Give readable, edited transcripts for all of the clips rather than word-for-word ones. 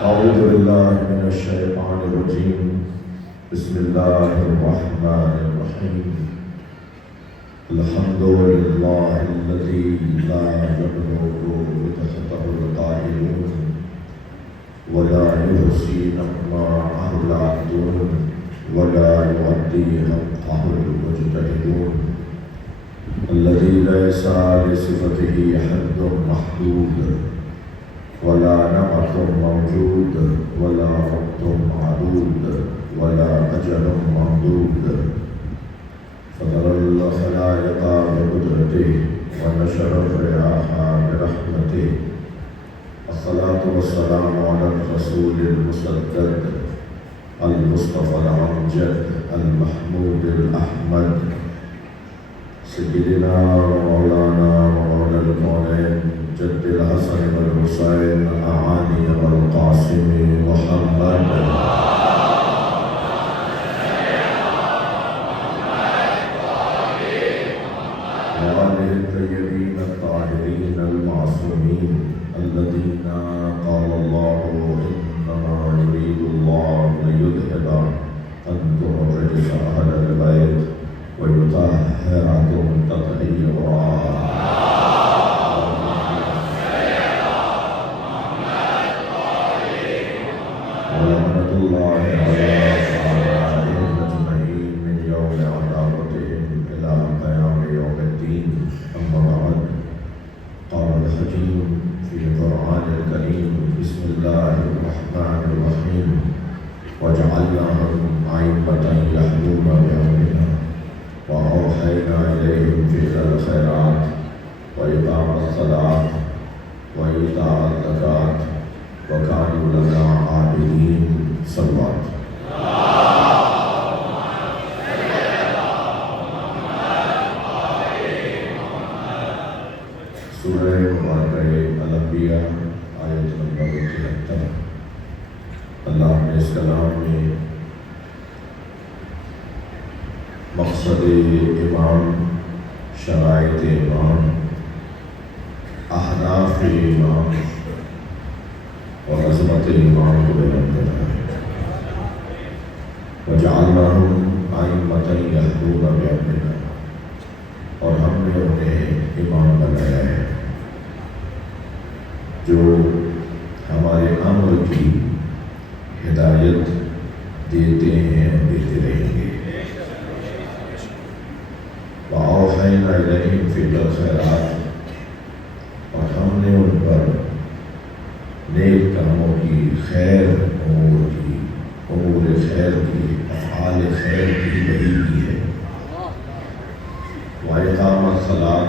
أعوذ بالله من الشيطان الرجيم. بسم الله الرحمن الرحيم. الحمد لله الذي لا يبلغ تحته القائلون ولا يحصي نعماءه العابدون ولا يؤدي حقه المجتهدون الذي ليس لصفته حد محدود ولا نعت موجود ولا وقت معدود ولا أجل ممدود فضل الخلائق بقدرته ونشر الرياح برحمته. الصلاة والسلام على الرسول المسدد المصطفى الأمجد المحمود الأحمد سيدنا ومولانا ومولى الكونين جد الحسن والحسين الأعاني والقاسم محمد وآله الطيبين الطاهرين المعصومين الذين قال الله إنما يريد الله ليذهب عنكم الرجس أهل البيت ويطهركم تطهيرا. ولعنة الله على أعدائهم أجمعين من يوم عداوتهم إلى قيام يوم الدين. أما بعد، قال الحكيم في القرآن الكريم: بسم الله الرحمن الرحيم. وجعلناهم أئمة يهدون بأمرنا وأوحينا إليهم فعل الخيرات وإقام الصلاة وإيتاء الزكاة وكانوا لنا عابدين. صلوات. سورہ مبارکہ الانبیاء آیت نمبر 73. اللہ نے اس کلام میں مقصد امام، شرائط امام، اہداف امام اور عظمت امام کو بیان کرنا ہے. وجعلناہم ائمۃ یہدون بامرنا، اور ہم نے انہیں امام بنایا ہے جو ہمارے امر کی ہدایت دیتے ہیں، دیتے رہیں گے. وَأَوْحَيْنَا إِلَيْهِمْ فِعْلَ الْخَيْرَاتِ، اور ہم نے ان پر نیک کاموں کی، خیر امور کی، امور خیر کی، افعال خیر کی وحی کی ہے. وَإِقَامَ الصَّلَاةِ،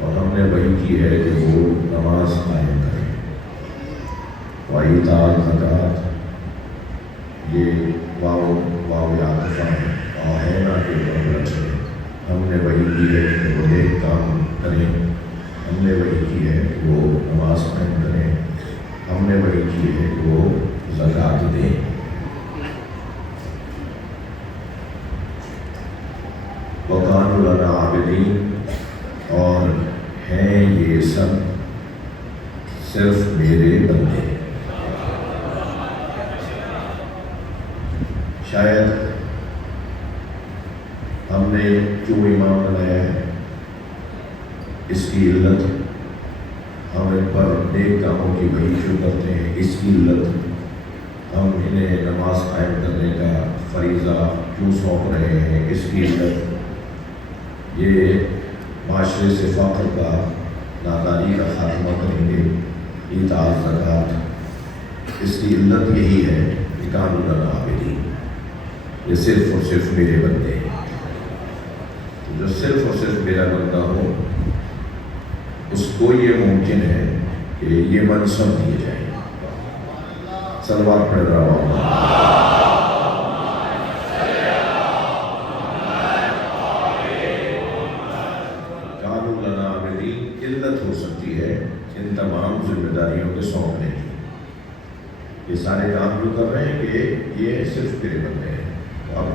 اور ہم نے وحی کی ہے کہ وہ نماز قائم کریں. وَإِيتَاءَ الزَّکَاةِ، یہ واو عاطفہ ہے، اوحینا کے برابر ہے. ہم نے وحی کی ہے کہ وہ نیک کام کریں، ہم نے وحی کی ہے کہ وہ نماز قائم کریں، ہم نے وحی کی ہے کہ وہ زکوٰۃ دیں. وَكَانُوا لَنَا عَابِدِينَ، اور ہیں یہ سب صرف میرے بندے. شاید ہم نے کیوں امام بنایا ہے، اس کی علت ہم ان پر نیک کاموں کی وحی کیوں کرتے ہیں، اس کی علت ہم انہیں نماز قائم کرنے کا فریضہ کیوں سونپ رہے ہیں، اس کی علت یہ معاشرے سے فقر کا، نادانی کا خاتمہ کریں گے، ایتاء الزکاۃ. اس کی علت یہی ہے کہ کانوا لنا عابدین، یہ صرف اور صرف میرے بندے ہیں. جو صرف اور صرف میرا بندہ ہو اس کو یہ ممکن ہے کہ یہ منصب دیے جائیں. صلوات پڑھ رہا ہوں. کانوا لنا عابدین علت ہو سکتی ہے ان تمام ذمہ داریوں کے سونپنے کی. یہ سارے کام جو کر رہے ہیں کہ یہ صرف میرے بندے ہیں. اب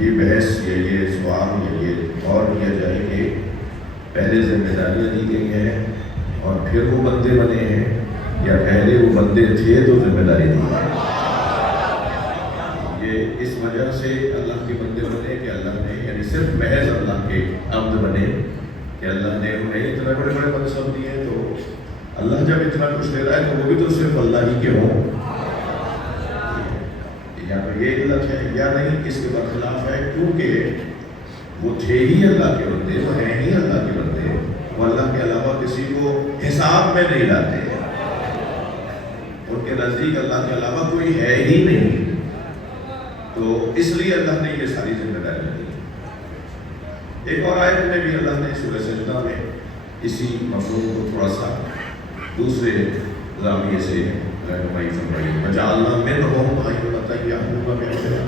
یہ بحث یا یہ سوال یا یہ غور کیا جائے کہ پہلے ذمہ داریاں دی گئی ہیں اور پھر وہ بندے بنے ہیں یا پہلے وہ بندے تھے تو ذمہ داری دی ہے؟ یہ اس وجہ سے اللہ کے بندے بنے کہ اللہ نے یعنی صرف محض اللہ کے عبد بنے کہ اللہ نے انہیں اتنا بڑے بڑے منصب دیے، تو اللہ جب اتنا کچھ دے رہا ہے تو وہ بھی تو صرف اللہ ہی کے ہوں۔ یا تو یہ علت ہے یا نہیں، اس کے برخلاف ہے، کیونکہ وہ تھے ہی اللہ کے بندے، وہ ہیں ہی اللہ کے بندے، وہ اللہ کے علاوہ کسی کو حساب میں نہیں لاتے، ان کے نزدیک اللہ کے علاوہ کوئی ہے ہی نہیں، تو اس لیے اللہ نے یہ ساری ذمہ داری دی۔ ایک اور آیت میں بھی اللہ نے سورہ سجدہ میں اسی مفہوم کو تھوڑا سا دوسرے زاویے سے رہنمائی فرمائی، وَجَعَلْنَا مِنْهُمْ أَئِمَّةً يَهْدُونَ بِأَمْرِنَا،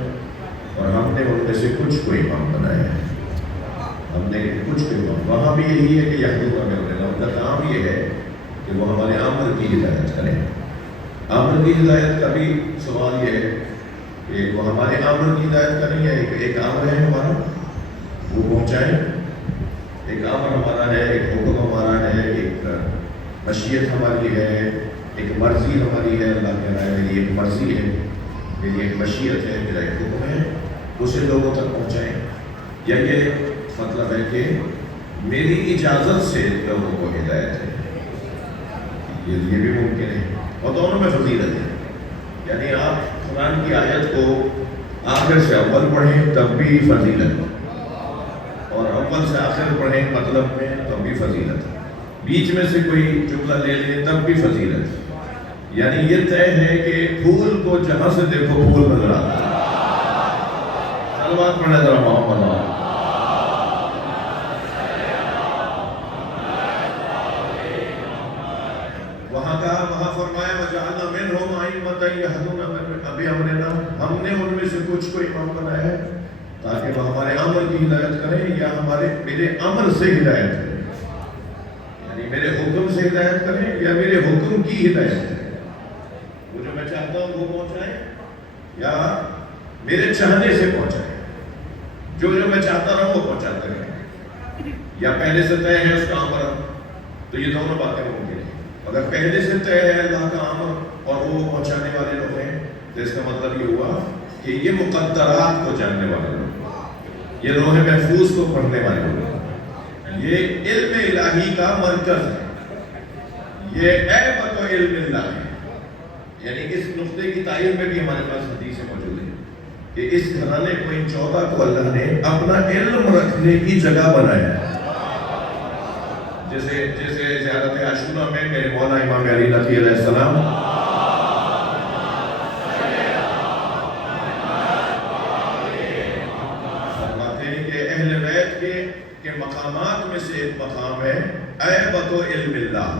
اور ہم نے ان میں سے کچھ کو امام بنایا ہے، ہم نے کچھ کو امام، وہاں بھی یہی ہے کہ يَهْدُونَ بِأَمْرِنَا، ان کا کام یہ ہے کہ وہ ہمارے امر کی ہدایت کریں۔ امر کی ہدایت کا بھی سوال یہ ہے کہ وہ ہمارے امر کی ہدایت کریں یا ایک امر ہے ہمارا وہ پہنچائیں، ایک امر ہمارا ہے، ایک حکم ہمارا ہے، ایک مشیت ہماری ہے، ایک مرضی ہماری ہے، اللہ کہہ رہا ہے میری ایک مرضی ہے، میری ایک مشیت ہے، میرا ایک حکم ہے، اسے لوگوں تک پہنچائیں، یا یہ مطلب ہے کہ میری اجازت سے لوگوں کو ہدایت ہے، یہ بھی ممکن ہے، اور دونوں میں فضیلت ہے، یعنی آپ قرآن کی آیت کو آخر سے اول پڑھیں تب بھی فضیلت، اور اول سے آخر پڑھیں مطلب میں تب بھی فضیلت، بیچ میں سے کوئی جملہ لے لیں تب بھی فضیلت، یعنی یہ طے ہے کہ پھول کو جہاں سے دیکھو پھول نظر آتا ہے۔ سلوات پڑھیں ذرا محمد، وہاں فرمایا وَجَعَلْنَا مِنْهُمْ أَئِمَّةً يَهْدُونَ بِأَمْرِنَا، ہم نے ان میں سے کچھ کو امام بنایا ہے تاکہ وہ ہمارے امر کی ہدایت کریں یا میرے امر سے ہدایت کریں، یعنی میرے حکم سے ہدایت کریں یا میرے حکم کی ہدایت کریں، وہ جو میں چاہتا ہوں وہ پہنچائیں یا میرے چاہنے سے پہنچائیں، جو میں چاہتا رہوں وہ پہنچاتے رہیں، یا پہلے سے طے ہے اس کا امر، تو یہ دونوں باتیں ممکن ہیں۔ اگر پہلے سے طے ہے اللہ کا امر اور وہ پہنچانے والے لوگ ہیں تو اس کا مطلب یہ ہوا کہ یہ مقدرات کو جاننے والے لوگ، یہ لوح محفوظ کو پڑھنے والے لوگ، یہ علم الہی کا مرکز ہے، یہ عیبت و علم اللہ ہے، یعنی اس نقطے کی تائید میں بھی ہمارے پاس حدیث موجود ہے کہ اس گھرانے کو ان 14 کو اللہ نے اپنا علم رکھنے کی جگہ بنایا ہے، جیسے زیارت عاشورہ میں میرے مولا امام علی نقی علیہ السلام فرماتے ہیں کہ اہل بیت کے مقامات میں سے ایک مقام ہے عیبت و علم اللہ۔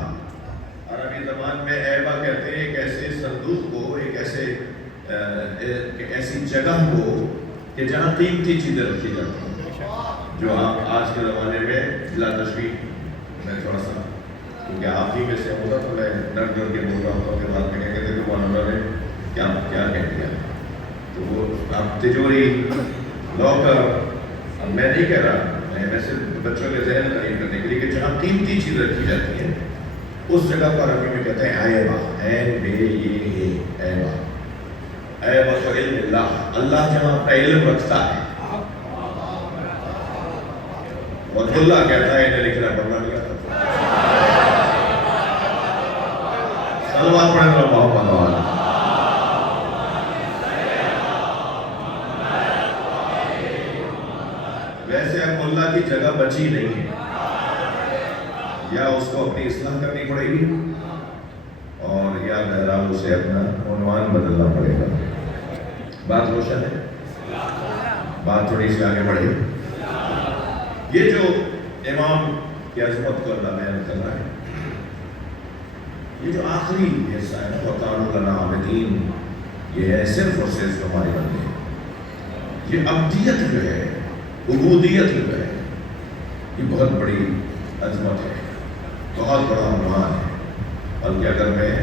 عربی زبان میں عیبہ کہتے ہیں ایک ایسے صندوق کو، ایک ایسی جگہ کو کہ جہاں قیمتی چیزیں رکھی جاتی ہیں، جو آپ آج کے زمانے میں بلا تشبیہ، میں تھوڑا سا کیونکہ آپ ہی میں سے ہوتا تو میں ڈر کے بول رہا ہوں کہ بعد میں کہتے کہ مولانا نے کیا کہہ دیا، تو وہ آپ تجوری لاکر، اب میں نہیں کہہ رہا، میں صرف بچوں کے ذہن تعین کرنے کے لیے کہ جہاں قیمتی چیز رکھی جاتی ہیں اس جگہ پر عربی میں کہتے ہیں عیبہ، عیبہ، عیبۃ علم اللہ، اللہ جہاں اپنا علم رکھتا ہے، اور اللہ کہتا ہے انہیں لکھنا پڑھنا نہیں آتا۔ سلوات پڑھیں گے محمد والا۔ ویسے اب اللہ کی جگہ بچی نہیں ہے، یا اس کو اپنی اصلاح کرنی پڑے گی اور یا بہرحال اسے اپنا عنوان بدلنا پڑے گا۔ بات روشن ہے؟ بات تھوڑی سی آگے بڑھے۔ یہ جو امام کی عظمت کو اللہ بیان کر رہا ہے، یہ جو آخری حصہ ہے وَقَالُوا لَنَا عَابِدِينَ، یہ ہے صرف اور صرف ہمارے بندے، یہ عبدیت جو ہے، عبودیت جو ہے، یہ بہت بڑی عظمت ہے، بہت بڑا عنوان ہے، بلکہ اگر میں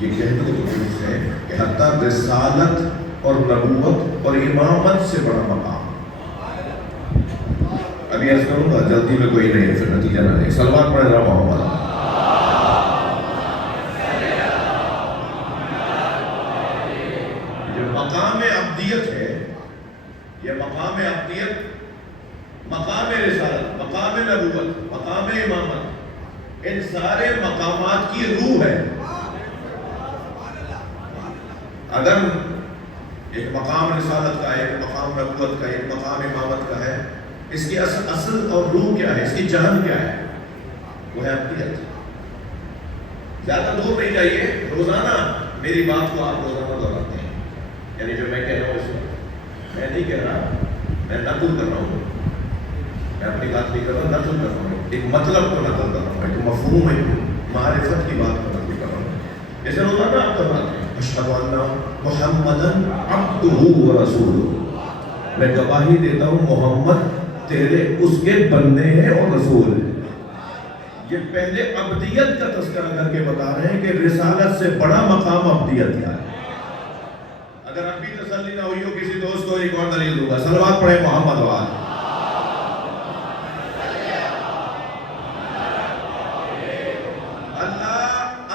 یہ کہہ دوں تو درست ہے کہ حتیٰ رسالت اور نبوت اور امامت سے بڑا مقام۔ ابھی عرض کروں گا، جلدی میں کوئی نہیں ہے، پھر نتیجہ نہ دے۔ سلوات پڑھیں ذرا محمد۔ کی روح ہے. اگر ایک مقام رسالت کا ہے، ایک مقام نبوت کا ہے، ایک مقام امامت کا ہے، اس کی اصل اور روح کیا ہے، اس کی جہن کیا ہے؟ وہ ہے عبدیت. زیادہ دور نہیں جائیے، روزانہ میری بات کو آپ روزانہ دہراتے ہیں. یعنی جو میں کہہ رہا ہوں اس وقت میں نہیں کہہ رہا، میں نقل کر رہا ہوں. میں اپنی بات نہیں کر رہا، نقل کر رہا ہوں. ایک مطلب کو نقل کر رہا ہوں، ایک مفہوم، ایک معرفت کی بات کو نقل کر رہا ہوں. اسے روزانہ آپ کرواتے ہیں. اشہد ان محمدا عبدہ ورسولہ. میں گواہی دیتا ہوں محمد تیرے اس کے بندے ہیں اور رسول ہیں. یہ پہلے عبدیت کا تذکرہ کر کے بتا رہے ہیں کہ رسالت سے بڑا مقام عبدیت کا ہے. اگر اب بھی تسلی نہ ہوئی ہو کسی دوست کو ایک اور دلیل دوں گا. صلوات پڑھیں محمد وآلہ.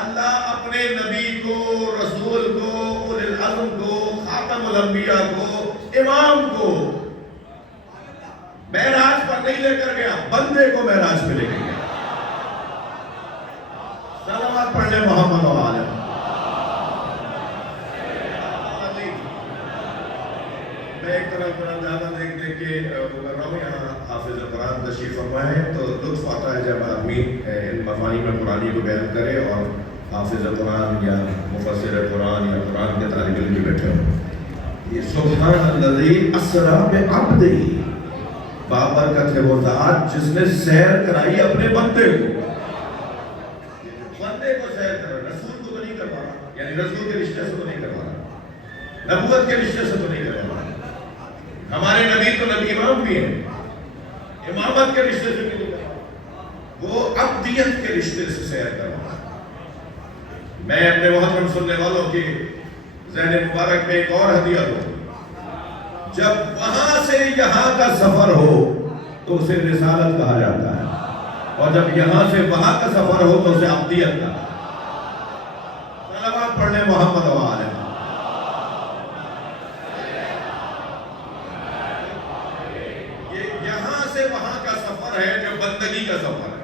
اللہ اپنے نبی کو، رسول کو، اولی العزم کو، خاتم الانبیاء کو، امام کو معراج پر نہیں لے کر گیا، بندے کو معراج پہ لے کے گیا. صلوات پڑھ لیں محمد وآلہ. میں ایک طرف زیادہ دیکھ کے وہ کر رہا ہوں. یہاں حافظ قرآن تشریف فرما ہے تو لطف آتا ہے جب آدمی ان مفاہیم قرآنی کو بیان کرے اور حافظ قرآن یا مفسر قرآن یا قرآن کے طالب علم بھی بیٹھے ہوں. یہ سبحان الذی اسری بعبدہ، بابرکت ہے وہ ذات جس نے سیر کرائی اپنے بندے کو. بندے کو سیر کر رہا، رسول کو تو نہیں کروا رہا. یعنی رسول کے رشتے سے تو نہیں کروا رہا، نبوت کے رشتے سے تو نہیں کروا رہا. ہمارے نبی تو نبی امام بھی ہیں، امامت کے رشتے سے بھی نہیں کروا رہا. وہ عبدیت کے رشتے سے سیر کروا رہا. میں اپنے محترم سننے والوں کی ذہن مبارک میں ایک اور ہدیہ دوں. جب وہاں سے یہاں کا سفر ہو تو اسے رسالت کہا جاتا ہے، اور جب یہاں سے وہاں کا سفر ہو تو اسے عبدیت کہا. صلوات پڑھ لیں محمد وآلہ. یہ یہاں سے وہاں کا سفر ہے جو بندگی کا سفر ہے.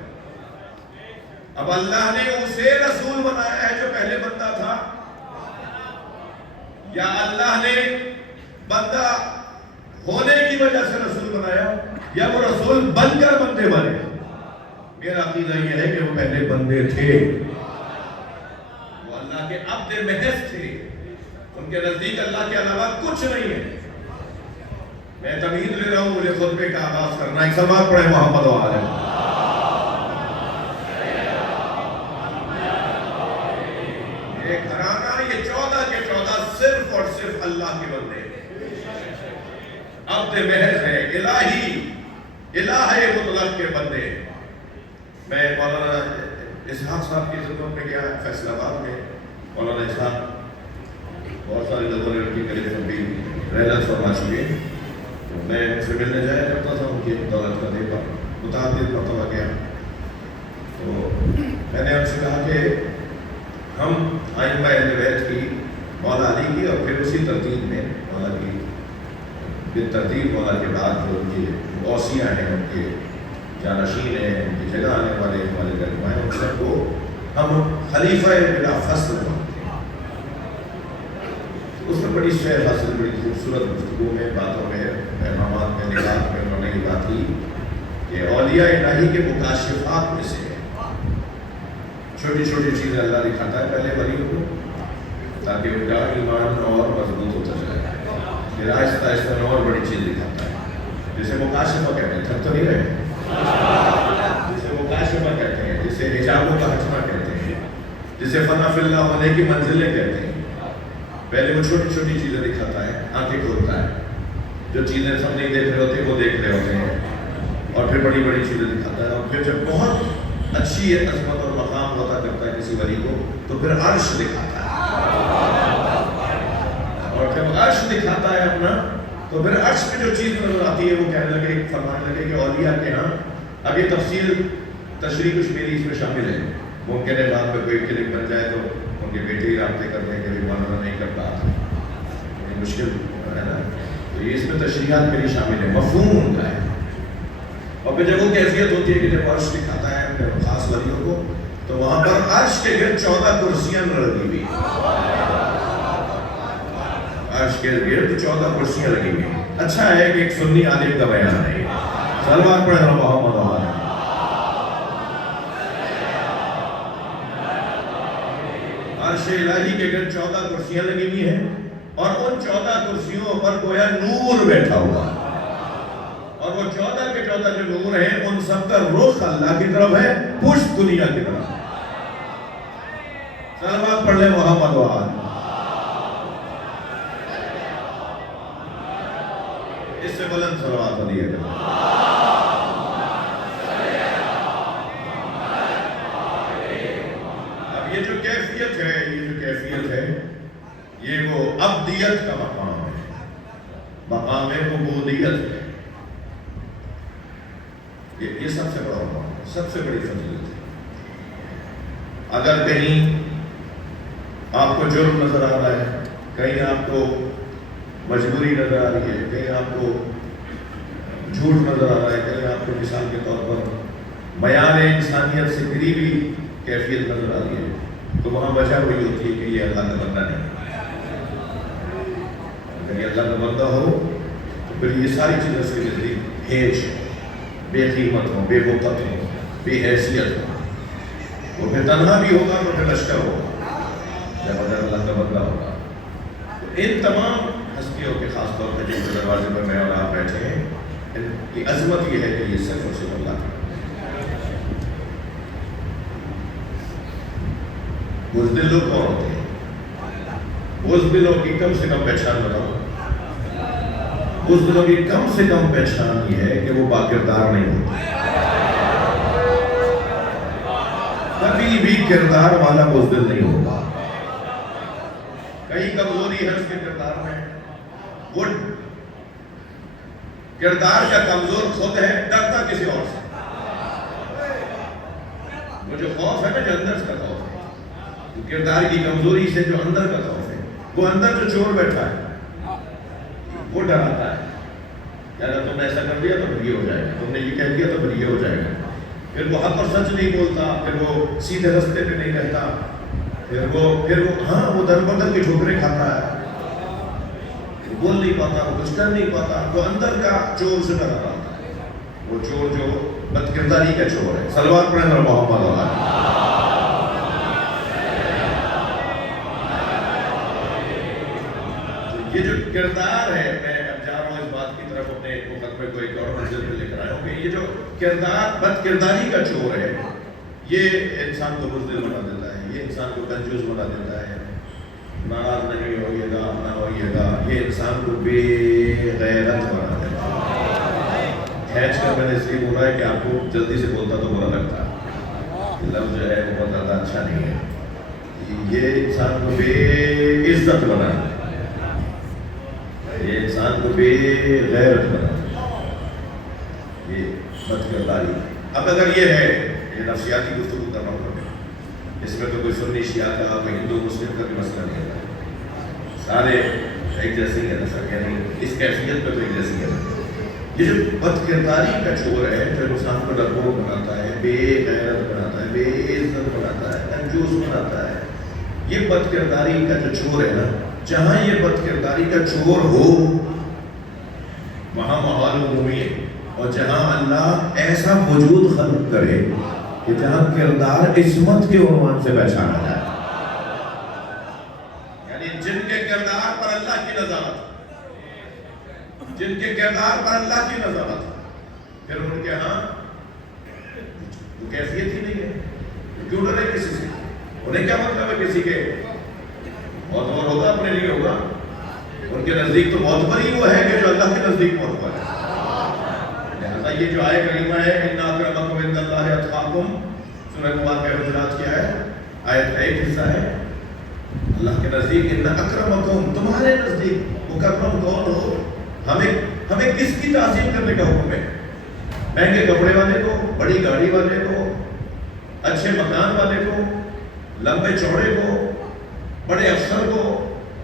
اب اللہ نے اسے رسول بنایا ہے جو پہلے بندہ تھا، یا اللہ نے بندہ ہونے کی وجہ سے رسول بنایا، یا وہ رسول بن کر بندے بنے؟ میرا عقیدہ یہ ہے کہ وہ پہلے بندے تھے، وہ اللہ کے عبد محض تھے. ان کے نزدیک اللہ کے علاوہ کچھ نہیں ہے. میں تمہید لے رہا ہوں، مجھے خطبے کا آغاز کرنا ہے. صلوات پڑھیں محمد وآلہ. یہ گھرانہ، یہ 14 کے 14 صرف اور صرف اللہ کے بندے ہیں، عبد محض ہے، الہ مطلق کے بندے. میں مولانا اسحاق صاحب کی خدمت میں گیا فیصل آباد میں. مولانا اسحاق بہت سارے لوگوں نے ان کی کلمت بھی رحلت فرما چکے. میں ان سے ملنے جایا کرتا تھا، ان کی دولت کا دیکھا متعدد مرتبہ گیا. تو میں نے ان سے کہا کہ ہم ائمہ اہل بیت کی، مولا علی کی، اور پھر اسی ترتیب میں مولا کی بالترتیب مولا کے بعد جو ان کی اوصیاء ہیں، ان کے جانشین ہیں، ان کی جگہ آنے والے ہمارے رہنما ہیں، ان سب کو ہم خلیفہ بلا فصل مانتے ہیں. اس میں بڑی شعر حاصل، بڑی خوبصورت گفتگو میں، باتوں میں، پیغامات میں، نگاہ میں انہوں نے یہ بات کی کہ اولیاء الہی کے مکاشفات میں سے چھوٹی چھوٹی چیزیں اللہ دکھاتا ہے پہلے ولیوں کو، تاکہ ان کا ایمان اور مضبوط ہوتا جائے. پھر آہستہ آہستہ اور بڑی چیز دکھاتا ہے، جسے مکاشفہ کہتے ہیں. تھک تو نہیں رہے؟ جسے مکاشفہ کہتے ہیں، جسے حجابوں کا ہٹنا کہتے ہیں، جسے فنا فی اللہ ہونے کی منزلیں کہتے ہیں. پہلے وہ چھوٹی چھوٹی چیزیں دکھاتا ہے، آنکھیں کھولتا ہے، جو چیزیں سب نہیں دیکھ رہے ہوتے وہ دیکھ رہے ہوتے ہیں، اور پھر بڑی بڑی چیزیں دکھاتا ہے. اور پھر جب بہت اچھی عظمت اور مقام ہوتا کرتا ہے کسی ولی کو تو پھر عرش دکھاتا ہے. اور جب عرش دکھاتا ہے اپنا تو پھر عرش میں جو چیز نظر آتی ہے وہ کہنے لگے، فرمانے لگے کہ اولیاء کے ہاں اب یہ تفصیل تشریح کشمیری اس میں شامل ہے. ممکن ہے بعد میں کوئی کلک بن جائے تو ان کے بیٹے ہی رابطے کرتے ہیں کہ مولانا نہیں کرتا، یہ مشکل ہے نا. تو یہ اس میں تشریحات میری شامل ہے، مفہوم ان کا ہے. اور پھر جب وہ کیفیت ہوتی ہے کہ جب عرش دکھاتا ہے خاص ولیوں کو تو وہاں پر عرش کے گرد 14 کرسیاں لگی ہوئی، عرش کے گرد 14 کرسیاں لگی ہوئی. اچھا ہے کہ ایک سنی عالم کا بیان ہے. صلوات پڑھیں محمد وآلہ. عرش الہی کے گرد 14 کرسیاں لگی ہوئی ہیں، اور ان 14 کرسیوں پر گویا نور بیٹھا ہوا، اور وہ 14 کے 14 جو نور ہیں ان سب کا رخ اللہ کی طرف ہے، پشت دنیا کی طرف. صلوات پڑھ لیں محمد وآلہ. اس سے بلند صلوات پڑھیے گا. اب یہ جو کیفیت ہے یہ وہ ابدیت کا مقام ہے، مقام عبودیت ہے. یہ سب سے بڑا مقام ہے، سب سے بڑی فضیلت ہے. اگر کہیں آپ کو جرم نظر آ رہا ہے، کہیں آپ کو مجبوری نظر آ رہی ہے، کہیں آپ کو جھوٹ نظر آ رہا ہے، کہیں آپ کو مثال کے طور پر معیار انسانیت سے قریبی کیفیت نظر آ رہی ہے، تو وہاں وجہ وہی ہوتی ہے کہ یہ اللہ کا بندہ نہیں. اگر یہ اللہ کا بندہ ہو تو پھر یہ ساری چیزیں اس کے نزدیک ہیج ہے، بے قیمت ہو، بے وقت ہو، بے حیثیت ہو. وہ پھر تنہا بھی ہوگا تو پھر لشکر ہوگا جب اگر اللہ کا بندہ ہوگا. ان تمام ہستیوں کے خاص طور پر جن کے دروازے پر میں اور آپ بیٹھے ہیں، ان کی عظمت یہ ہے کہ یہ صرف اور صرف اللہ کا. بزدل لوگ کون ہوتے ہیں؟ بزدلوں کی کم سے کم پہچان بتاؤ. بزدلوں کی کم سے کم پہچان یہ ہے کہ وہ باکردار نہیں ہوتے. کبھی بھی کردار والا بزدل نہیں ہوگا. کئی کمزوری ہے اس کے کردار میں. وہ کردار کا کمزور خود ہے، ڈرتا کسی اور سے. وہ جو خوف ہے نا، جو اندر کا خوف ہے، جو کردار کی کمزوری سے جو اندر کا خوف ہے، وہ اندر جو چور بیٹھا ہے وہ ڈراتا ہے کہ اگر تم نے ایسا کر دیا تو پھر یہ ہو جائے گا، تم نے یہ کہہ دیا تو پھر یہ ہو جائے گا. پھر وہ حق اور سچ نہیں بولتا، پھر وہ سیدھے رستے پہ نہیں رہتا، پھر وہ در بدر کی ٹھوکریں کھاتا ہے، وہ بول نہیں پاتا، وہ کچھ کر نہیں پاتا. وہ اندر کا چور سے ڈر رہا ہے، وہ چور جو بد کرداری کا چور ہے. صلوات پڑھیں اور محمد وآلہ. یہ جو کردار ہے، میں اب جا رہا ہوں اس بات کی طرف، اپنے مقدمے کو ایک اور منزل پہ لے کر آیا ہوں کہ یہ جو کردار بد کرداری کا چور ہے، یہ انسان کو بزدل بنا دیتا ہے، یہ انسان کو کنجوس بنا دیتا ہے. ناراض نہیں ہوئیے گا، نہ ہوئیے گا. یہ انسان کو بے غیرت بنا دیتا ہے. کھینچ کر میں نے اس لیے بولا ہے کہ آپ کو جلدی سے بولتا تو برا لگتا ہے، لفظ جو ہے وہ بہت زیادہ اچھا نہیں ہے. یہ انسان کو بے عزت بنا دیتا ہے، یہ انسان کو بے غیرت بنا دیتا ہے، یہ بد کرداری. اب اگر یہ ہے، یہ نفسیاتی گفتگو کر رہا ہوں، اس میں تو کوئی سنی شیعہ کا، کوئی ہندو مسلم کا بھی مسئلہ نہیں ہے. سارے ایک جیسے ہی ہے نا سر، یعنی اس کیفیت پہ تو ایک جیسی ہے. یہ جو بد کرداری کا چور ہے، جو انسان کو ڈرپوک بناتا ہے، بے غیرت بناتا ہے، بے عزت بناتا ہے، کنجوس بناتا ہے، یہ بد کرداری کا جو چور ہے نا، جہاں یہ بد کرداری کا چور ہو وہاں ماحول عمومی ہے. اور جہاں اللہ ایسا وجود خلق کرے کہ جہاں کردار عصمت کے عنوان سے پہچانا جائے، یعنی جن کے کردار پر اللہ کی نظارت، جن کے کردار پر اللہ کی نظارت، پھر ان کے ہاں وہ کیفیت ہی نہیں ہے. کیوں ڈرے کسی سے؟ انہیں کیا مطلب ہے کسی کے؟ بہت اور ہوگا، اپنے لیے ہوگا. ان کے نزدیک تو بہت بڑی وہ ہے کہ جو اللہ کے نزدیک بہت بڑا ہے. لہذا یہ جو آیت کریمہ ہے، ان اکرمکم عند اللہ اتقاکم، سورہ مبارکہ حجرات کی آیت کا ایک حصہ ہے. اللہ کے نزدیک ان اکرمکم، تمہارے نزدیک مکرم کون ہو؟ ہمیں کس کی تعظیم کرنے کا حکم ہے؟ مہنگے کپڑے والے کو، بڑی گاڑی والے کو، اچھے مکان والے کو، لمبے چوڑے کو، بڑے افسر کو،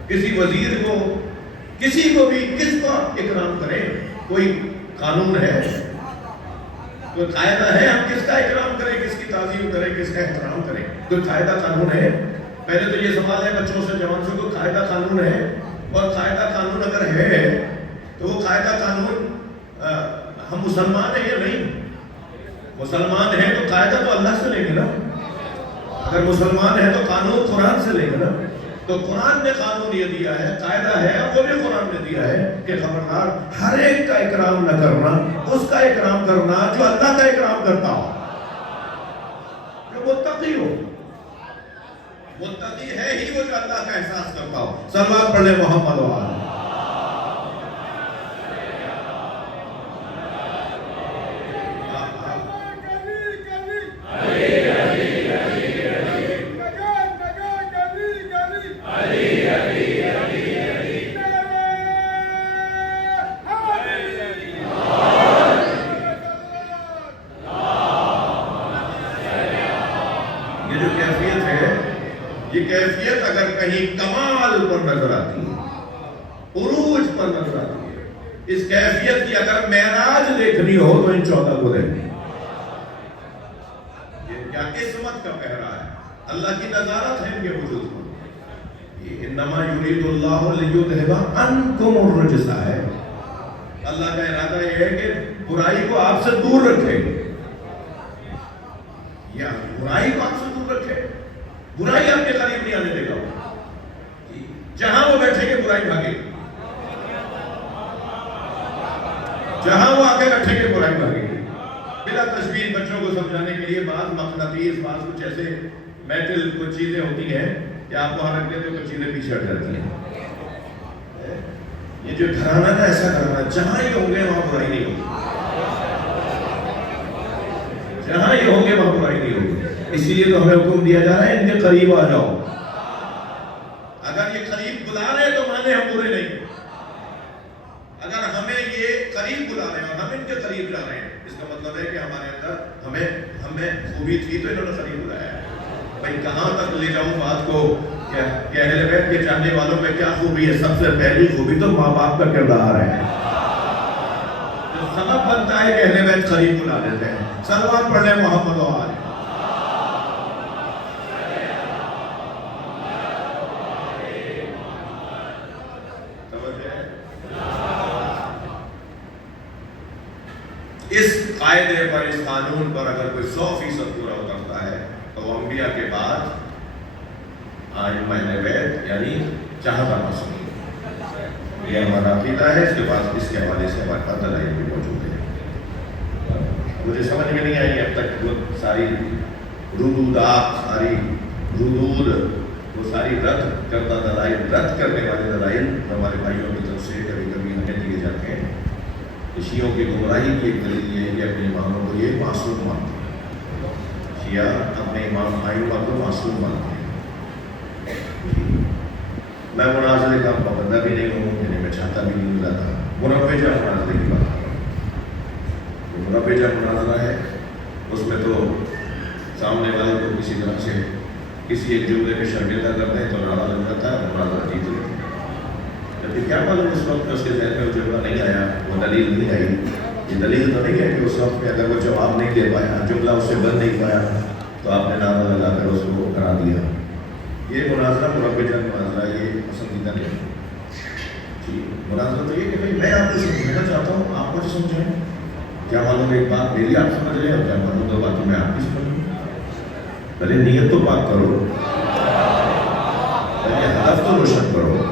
کسی وزیر کو، کسی کو بھی کس کا اکرام کریں؟ کوئی قانون ہے؟ کوئی قاعدہ ہے ہم کس کا اکرام کریں، کس کی تعظیم کریں، کس کا احترام کریں؟ کوئی قاعدہ قانون ہے؟ پہلے تو یہ سوال ہے بچوں سے، جوان سے، کوئی قاعدہ قانون ہے؟ اور قاعدہ قانون اگر ہے تو وہ قاعدہ قانون ہم مسلمان ہیں یا نہیں؟ مسلمان ہیں تو قاعدہ تو اللہ سے لیں گے نا. اگر مسلمان ہیں تو قانون قرآن سے لیں گے نا. تو قرآن نے قانون یہ دیا ہے، قاعدہ ہے، وہ بھی قرآن نے دیا ہے کہ خبردار ہر ایک کا اکرام نہ کرنا، اس کا اکرام کرنا جو اللہ کا اکرام کرتا ہو، جو متقی ہو. متقی ہے ہی وہ جو اللہ کا احساس کرتا ہو. صلوات پڑھ لیں محمد و آل. یہ کیفیت اگر کہیں کمال پر نظر آتی ہے، عروج پر نظر آتی ہے، اس کیفیت کی اگر معراج دیکھنی ہو تو ان 14 کو دیکھیں. یہ کیا قسمت کا پہرا ہے، اللہ کی نظارت ہے ان کے وجود پر. یہ انما یرید اللہ لیذھب عنکم الرجس ہے. اللہ کا ارادہ یہ ہے کہ برائی کو آپ سے دور رکھے، یا برائی کو آپ سے دور رکھے. برائی آپ کے قریب نہیں آنے دے گا. جہاں وہ بیٹھے گے برائی بھاگے گی، جہاں وہ آگے بیٹھے گے برائی بھاگے گی. بلا تشبیہ بچوں کو سمجھانے کے لیے بعض مقناطیس، بعض کچھ ایسے میٹل کچھ چیزیں ہوتی ہیں کہ آپ وہاں رکھ دیتے تو کچھ چیزیں پیچھے ہٹ جاتی ہیں. یہ جو گھرانہ نا، ایسا گھرانہ جہاں یہ ہوں گے وہاں برائی نہیں ہوگی، جہاں یہ ہوں گے وہاں برائی نہیں ہوگی. اسی لیے تو ہمیں حکم دیا جا رہا ہے ان کے قریب آ جاؤ. اگر یہ قریب بلا رہے ہیں تو مانے ہم برے نہیں. اگر ہمیں یہ قریب بلا رہے ہیں اور ہم ان کے قریب جا رہے ہیں، اس کا مطلب ہے کہ ہمارے اندر ہمیں خوبی تھی تو انہوں نے قریب بلایا ہے. بھائی کہاں تک لے جاؤں بات کو کہ اہل بیت کے چاہنے والوں میں کیا خوبی ہے؟ سب سے پہلی خوبی تو ماں باپ کا کردار ہے. جو سبب بنتا ہے کہ اہل بیت قریب بلا دیتے ہیں. صلوات پڑھ لیں محمد و آل. اس قاعدے پر، اس قانون پر اگر کوئی 100% پورا اترتا ہے تو انبیاء کے بعد ائمہ اہل بیت یعنی چہارہ معصومین. یہ ہمارا عقیدہ ہے. اس کے بعد اس کے حوالے سے ہمارے پاس دلائل بھی موجود ہے. مجھے سمجھ میں نہیں آئی اب تک وہ ساری ردودات، ساری ردود، وہ ساری رد کردہ دلائل، رد کرنے والے دلائل ہمارے بھائیوں کی طرف سے کبھی کبھی ہمیں دیے جاتے ہیں. شیعوں کی گمراہی کی ایک دلیل یہ ہے کہ اپنے اماموں کو یہ معصوم مانتے ہیں. شیعہ اپنے امام ائمہ کو معصوم مانتے ہیں. میں مناظرے کا پابندہ بھی نہیں ہوں، یعنی میں چاہتا بھی نہیں زیادہ. مناوجہ مناظرے کی بات کروں، مناوجہ مناظرہ ہے، اس میں تو سامنے والے کو کسی طرح سے کسی ایک جملے میں شرمندہ کرتے ہیں تو ناراض ہو جاتا ہے، مناظرہ جیت لیتے ہیں. جبکہ کیا معلوم اس وقت اس کے ذہن میں وہ جملہ نہیں آیا، وہ دلیل نہیں آئی. یہ دلیل تو نہیں ہے کہ اس وقت میں اگر وہ جواب نہیں دے پایا، جملہ اس سے بن نہیں پایا تو آپ نے نعرہ لگا کر اس کو کرا دیا. یہ مناظرہ مربجہ مناظرہ یہ پسندیدہ نہیں ہے. جی مناظرہ تو یہ کہ میں آپ کو سمجھنا چاہتا ہوں، آپ مجھے سمجھائیں. کیا معلوم ایک بات میری آپ سمجھ رہے ہیں اور کیا معلوم دو باتیں میں آپ کی سمجھ لوں. پہلے نیت تو پاک کرو، پہلے ہدف تو روشن کرو.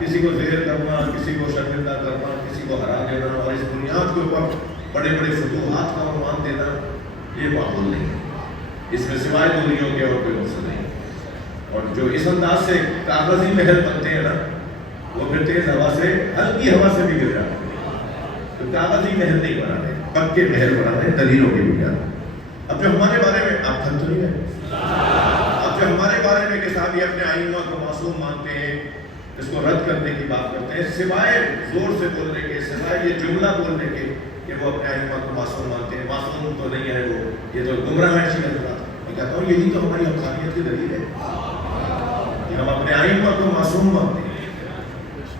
کسی کو زیر کرنا، کسی کو شرمندہ کرنا، کسی کو ہرا دینا اور اس بنیاد کے اوپر بڑے بڑے فتوحات کا عنوان دینا، یہ معقول نہیں ہے. اس میں سوائے دوریوں کے اور کوئی مقصد نہیں. اور جو اس انداز سے کاغذی محل بنتے ہیں نا، وہ پھر تیز ہوا سے، ہلکی ہوا سے بھی گر جاتے ہیں. تو کاغذی محل نہیں بنانے، پکے محل بنانے دلیلوں کی بنیاد. اب جو ہمارے بارے میں آپ تھک تو نہیں ہے، اب جو ہمارے بارے میں کہ صاحب یہ اپنے ائمہ کو معصوم مانتے ہیں، اس کو رد کرنے کی بات کرتے ہیں، سوائے زور سے بولنے کے، سوائے یہ جملہ بولنے کے کہ وہ اپنے ائمہ کو معصوم مانتے ہیں. معصوم تو نہیں ہے وہ، یہ تو گمراہ ہے. میں کہتا ہوں یہی تو ہماری حقانیت کی دلیل ہے کہ ہم اپنے ائمہ کو معصوم مانتے ہیں.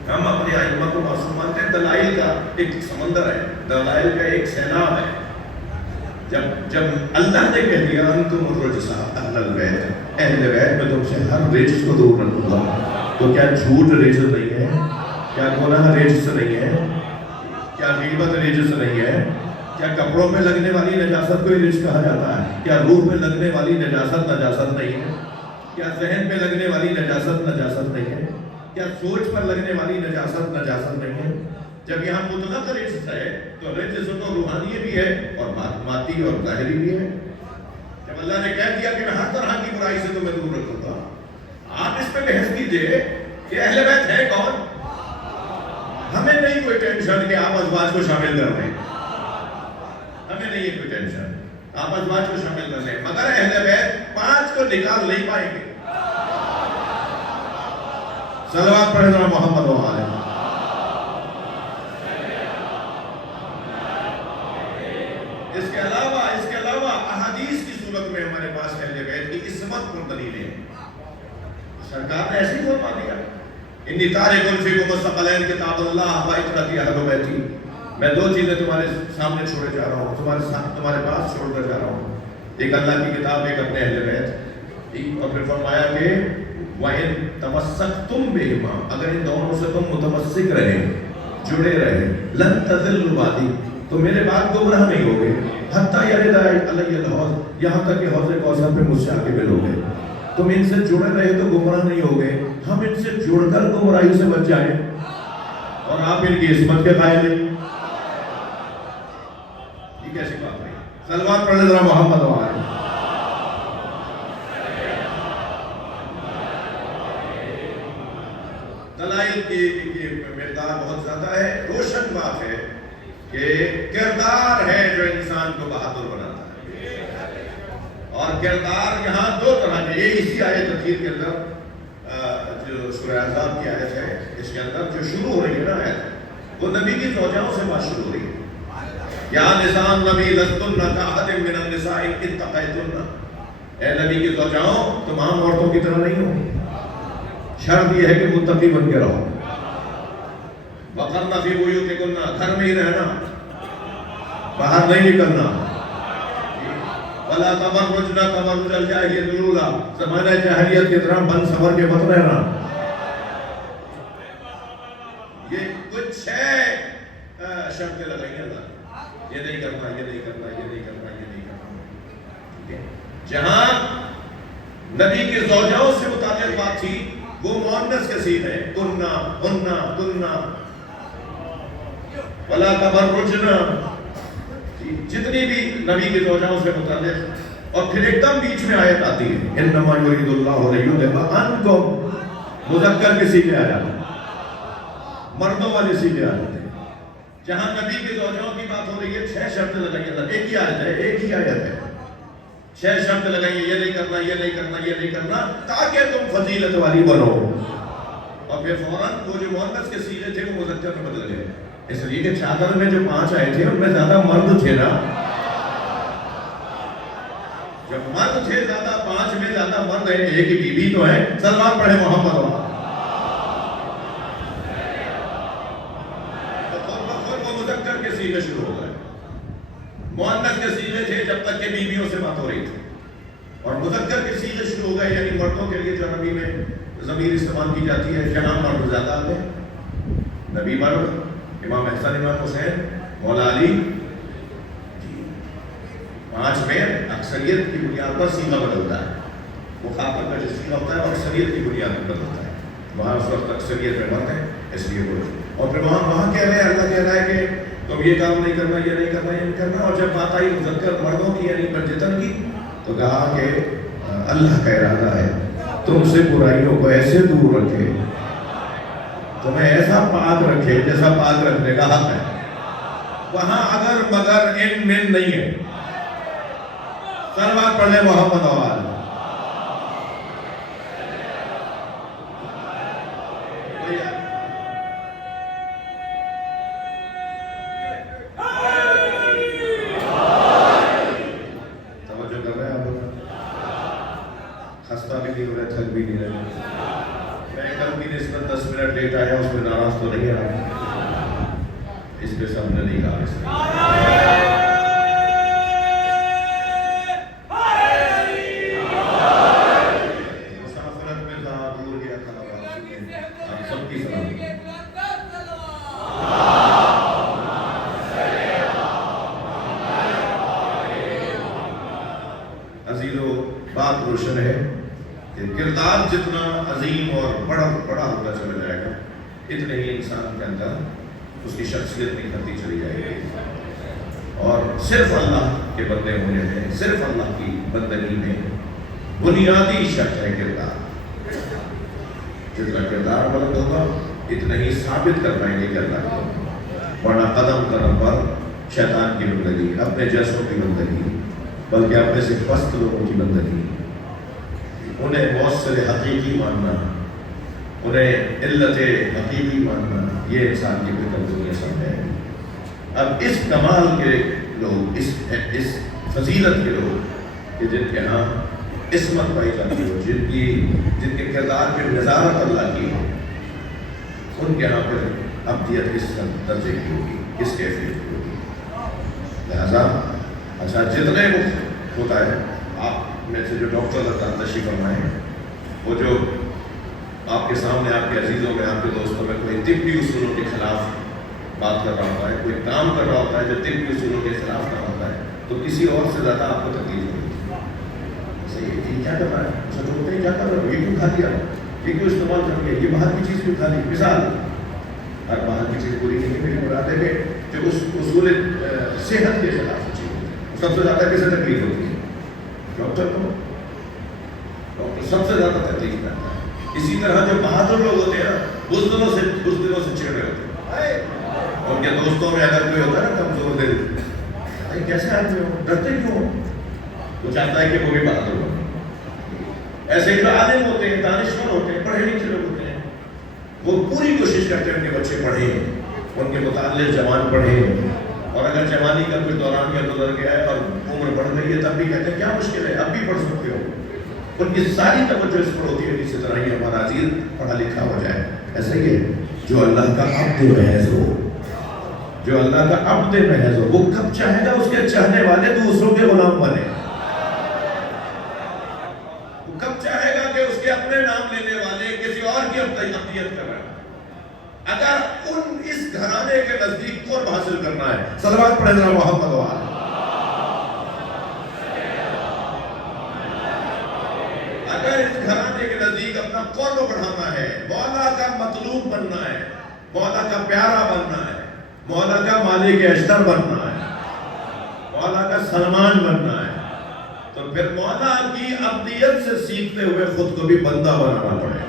ہم اپنے ائمہ کو معصوم مانتے ہیں. دلائل کا ایک سمندر ہے، دلائل کا ایک سیلاب ہے. جب اللہ نے کہہ دیا انتم الرجس اہل البیت، اہل بیت میں تم سے ہر رجس کو دور رکھوں گا، تو کیا جھوٹ رجس نہیں ہے؟ کیا گناہ رجس نہیں ہے؟ کیا غیبت رجس نہیں ہے؟ کیا کپڑوں میں لگنے والی نجاست کو رجس کہا جاتا ہے؟ کیا روح میں لگنے والی نجاست نجاست نہیں ہے؟ کیا ذہن پہ لگنے والی نجاست نجاست نہیں ہے؟ کیا سوچ پر لگنے والی نجاست نجاست نہیں ہے؟ جب یہاں مطلق رجس ہے تو رجس تو روحانی بھی ہے اور مادی اور ظاہری بھی ہے۔ جب اللہ نے کہہ دیا کہ میں ہر طرح کی برائی سے تمہیں دور رکھوں گا، آپ اس پہ بحث کیجئے کہ اہل بیت ہے کون؟ ہمیں نہیں کوئی ٹینشن کہ آپ ازواج کو شامل کر رہے ہیں، ہمیں نہیں ہے کوئی ٹینشن آپ ازواج کو شامل کر رہے ہیں، مگر اہل بیت 5 کو نکال نہیں پائیں گے۔ صلوات پڑھیں ذرا محمد و آلہ۔ اس کے علاوہ احادیث کی صورت میں ہمارے پاس اہل بیت کی عصمت پر دلیلیں ہیں۔ سرکار نے ایسے ہی فرما دیا، انی تارک فیکم الثقلین کتاب اللہ و عترتی اہل بیتی، میں 2 چیزیں تمہارے سامنے چھوڑے جا رہا ہوں، تمہارے پاس چھوڑ کر جا رہا ہوں، ایک اللہ کی کتاب، ایک اپنے اہل بیت۔ اور پھر فرمایا کہ وَإِن تَمَسَّكْتُمْ بِهِمَا، اگر ان دونوں سے تم متمسک رہے، جڑے رہے، لن تضلوا بعدی، تو میرے بعد گمراہ نہیں ہوگے، حتیٰ یرد علی الحوض، یہاں تک کہ حوض کوثر پہ مجھ سے آگے ملو گے۔ تم ان سے جڑے رہے تو گمراہ نہیں ہوگے، ہم ان سے جڑ کر گمراہی سے بچ جائیں، اور آپ ان کی عصمت کے قائل نہیں۔ یہ کیسی بات ہے؟ صلوات پڑھ ذرا محمد و آلہ۔ دلائل کی مقدار بہت زیادہ ہے، روشن بات ہے کہ کردار ہے جو انسان کو بہادر بناتا ہے، اور کردار یہاں 2 طرح کے، یہ اسی آیت اخیر کے اندر جو سورہ احزاب کی آیت ہے، اس کے اندر جو شروع ہو رہی ہے نا آیت، وہ نبی کی زوجاؤں سے بات شروع ہو رہی ہے۔ یا نساء النبی لستن کاحد من النساء ان اتقیتن، اے نبی کی زوجاؤں تم عام عورتوں کی طرح نہیں ہو، شرط یہ ہے کہ متقی بن کے رہو، وقرن فی بیوتکن، گھر میں ہی رہنا، باہر نہیں نکلنا، ولا تبرجن تبرج الجاہلیۃ الاولیٰ، زمانہ جاہلیت کی طرح بن سنور کے مت رہنا۔ یہ کچھ ہے شرطیں لگائی ہیں اللہ، یہ نہیں کرنا، یہ نہیں کرنا، یہ نہیں کرنا، یہ نہیں کرنا۔ جہاں نبی کی زوجاؤں سے متعلق بات تھی وہ مؤنث کے صیغے ہیں، کننا، ہننا، کننا، ولا تبرجنا، جتنی بھی نبی کی زوجاؤں سے متعلق، اور پھر ایک دم بیچ میں آیت آتی ہے انما یرید اللہ لیذھب عنکم، مذکر کے صیغے آ جاتے ہیں، مردوں والے صیغے آ جاتے ہیں۔ جہاں نبی کی زوجاؤں کی بات ہو رہی ہے 6 شرطیں لگائی اللہ، ایک ہی آیت ہے، ایک ہی آیت ہے، 6 شرطیں لگائیں، یہ نہیں کرنا، یہ نہیں کرنا، یہ نہیں کرنا، تاکہ تم فضیلت والی بنو۔ اور پھر فوراً وہ جو مؤنث کے صیغے تھے وہ مذکر میں بدل گئے، اس لیے کہ چادر میں جو 5 آئے تھے ان میں زیادہ مرد تھے نا، جب مرد تھے زیادہ، 5 میں زیادہ مرد ہیں، ایک ہی بی بی تو ہے۔ صلوات پڑھے محمد و مذکر کے صیغے شروع ہو گئے، مؤنث کے صیغے تھے جب تک کہ بیویوں سے بات ہو رہی تھی، اور مذکر کے صیغے شروع ہو گئے، یعنی مردوں کے لیے جو عربی میں ضمیر استعمال کی جاتی ہے، جہاں مرد زیادہ آتے ہیں، نبی مرد، امام حسن، امام حسین، مولا علی، 5 میں اکثریت کی بنیاد پر صیغہ بدلتا ہے، مخاطب کا جو صیغہ ہوتا ہے وہ اکثریت کی بنیاد پر بدلتا ہے، وہاں اس وقت اکثریت میں مرد ہے، اس لیے وہ، اور پھر وہاں کہہ رہے ہیں، اللہ کہہ رہا ہے کہ تم یہ کام نہیں کرنا، یہ نہیں کرنا، یہ نہیں کرنا، اور جب بات آئی مذکر مردوں کی یعنی بنجتن کی، تو کہا کہ اللہ کا ارادہ ہے تم سے برائیوں کو ایسے دور رکھے، تمہیں ایسا پاک رکھے جیسا پاک رکھنے کا حق ہے، وہاں اگر مگر ان میں نہیں ہے۔ صلوات پڑھیں محمد و آلہ۔ خستہ بھی نہیں ہو رہے، تھک بھی نہیں رہے، میں کل کی نسبت 10 منٹ لیٹ آیا، اس میں ناراض تو نہیں آیا، اس پہ سب نے نہیں کہا، کردار جتنا عظیم اور بڑا ہوتا چلا جائے گا اتنے ہی انسان کے اندر اس کی شخصیت نکھرتی چلی جائے گی، اور صرف اللہ کے بندے ہونے میں، صرف اللہ کی بندگی میں بنیادی شرط ہے کردار۔ جتنا کردار بلند ہوگا اتنا ہی ثابت کر پائیں گے کہ اللہ کی، ورنہ قدم قدم پر شیطان کی بندگی، اپنے جیسوں کی بندگی، بلکہ اپنے سے پست لوگوں کی بندگی، انہیں موثر حقیقی ماننا، انہیں علت حقیقی ماننا، یہ انسان کی فکر دنیا سب ہے۔ اب اس کمال کے لوگ، اس فضیلت کے لوگ کہ جن کے ہاں عصمت پائی جاتی ہو، جن کے کردار پہ نظارت اللہ کی ہو، ان کے ہاں پھر ابدیت کس درجے کی ہوگی، کس کیفیت کی ہوگی۔ لہذا اچھا جتنے ہوتا ہے، آپ میں سے جو ڈاکٹر اللہ تشریف فرمائیں، وہ جو آپ کے سامنے، آپ کے عزیزوں میں، آپ کے دوستوں میں کوئی طبی اصولوں کے خلاف بات کر رہا ہوتا ہے، کوئی کام کر رہا ہوتا ہے جو طبی اصولوں کے خلاف کام ہوتا ہے، تو کسی اور سے زیادہ آپ کو تکلیف ہوگی۔ یہ کیا کر رہا ہے؟ اسے ڈھونڈتے ہیں کیا کر رہا ہے، یہ کیوں کھا لیا، یہ کیوں استعمال کر لیا، یہ باہر کی چیز کیوں کھا لی۔ مثال، ہر باہر کی چیز پوری نہیں، میری مراد ہے کہ جو اس اصول صحت کے خلاف چیز ہوتی ہے، سب سے زیادہ کسے تکلیف ہوتی ہے؟ ڈاکٹر کو، ڈاکٹر سب سے زیادہ تکلیف کرتا ہے۔ اسی طرح جو بہادر لوگ ہوتے ہیں نا، بزدلوں سے چڑ رہے ہوتے ہیں، ان کے دوستوں میں اگر کوئی ہوتا ہے نا کمزور دل، کیسے آدمی ہو، ڈرتے کیوں؟ وہ چاہتا ہے کہ وہ بھی بہادر ہو۔ ایسے ہی عالم ہوتے ہیں، دانشور ہوتے ہیں، پڑھے لکھے لوگ ہوتے ہیں، وہ پوری کوشش کرتے ہیں ان کے بچے پڑھیں، ان کے متعلق جوان پڑھیں، اور اگر جوانی کا کوئی دوران یا گزر گیا ہے اور عمر بڑھ گئی ہے تب بھی کہتے ہیں کیا مشکل ہے، اب بھی پڑھ سکتے ہو۔ ان کی ساری توجہ اس پر ہوتی ہے اسی طرح ہی ہمارا عزیز پڑھا لکھا ہو جائے۔ ایسا ہی ہے جو اللہ کا عبد محض ہو، جو اللہ کا عبد محض ہو، وہ کب چاہے گا اس کے چاہنے والے دوسروں کے غلام بنے، وہ کب چاہے گا کہ اس کے اپنے نام لینے والے کسی اور کی عبدیت کر رہے ہیں۔ اگر اس گھرانے کے نزدیک قرب حاصل کرنا ہے، صلوات پڑھیں ذرا محمد و آل۔ اگر اس گھرانے کے نزدیک اپنا قرب بڑھانا ہے، مولا کا مطلوب بننا ہے، مولا کا پیارا بننا ہے، مولا کا مالک اشتر بننا ہے، مولا کا سلمان بننا ہے، تو پھر مولا کی عبدیت سے سیکھتے ہوئے خود کو بھی بندہ بنانا پڑے گا۔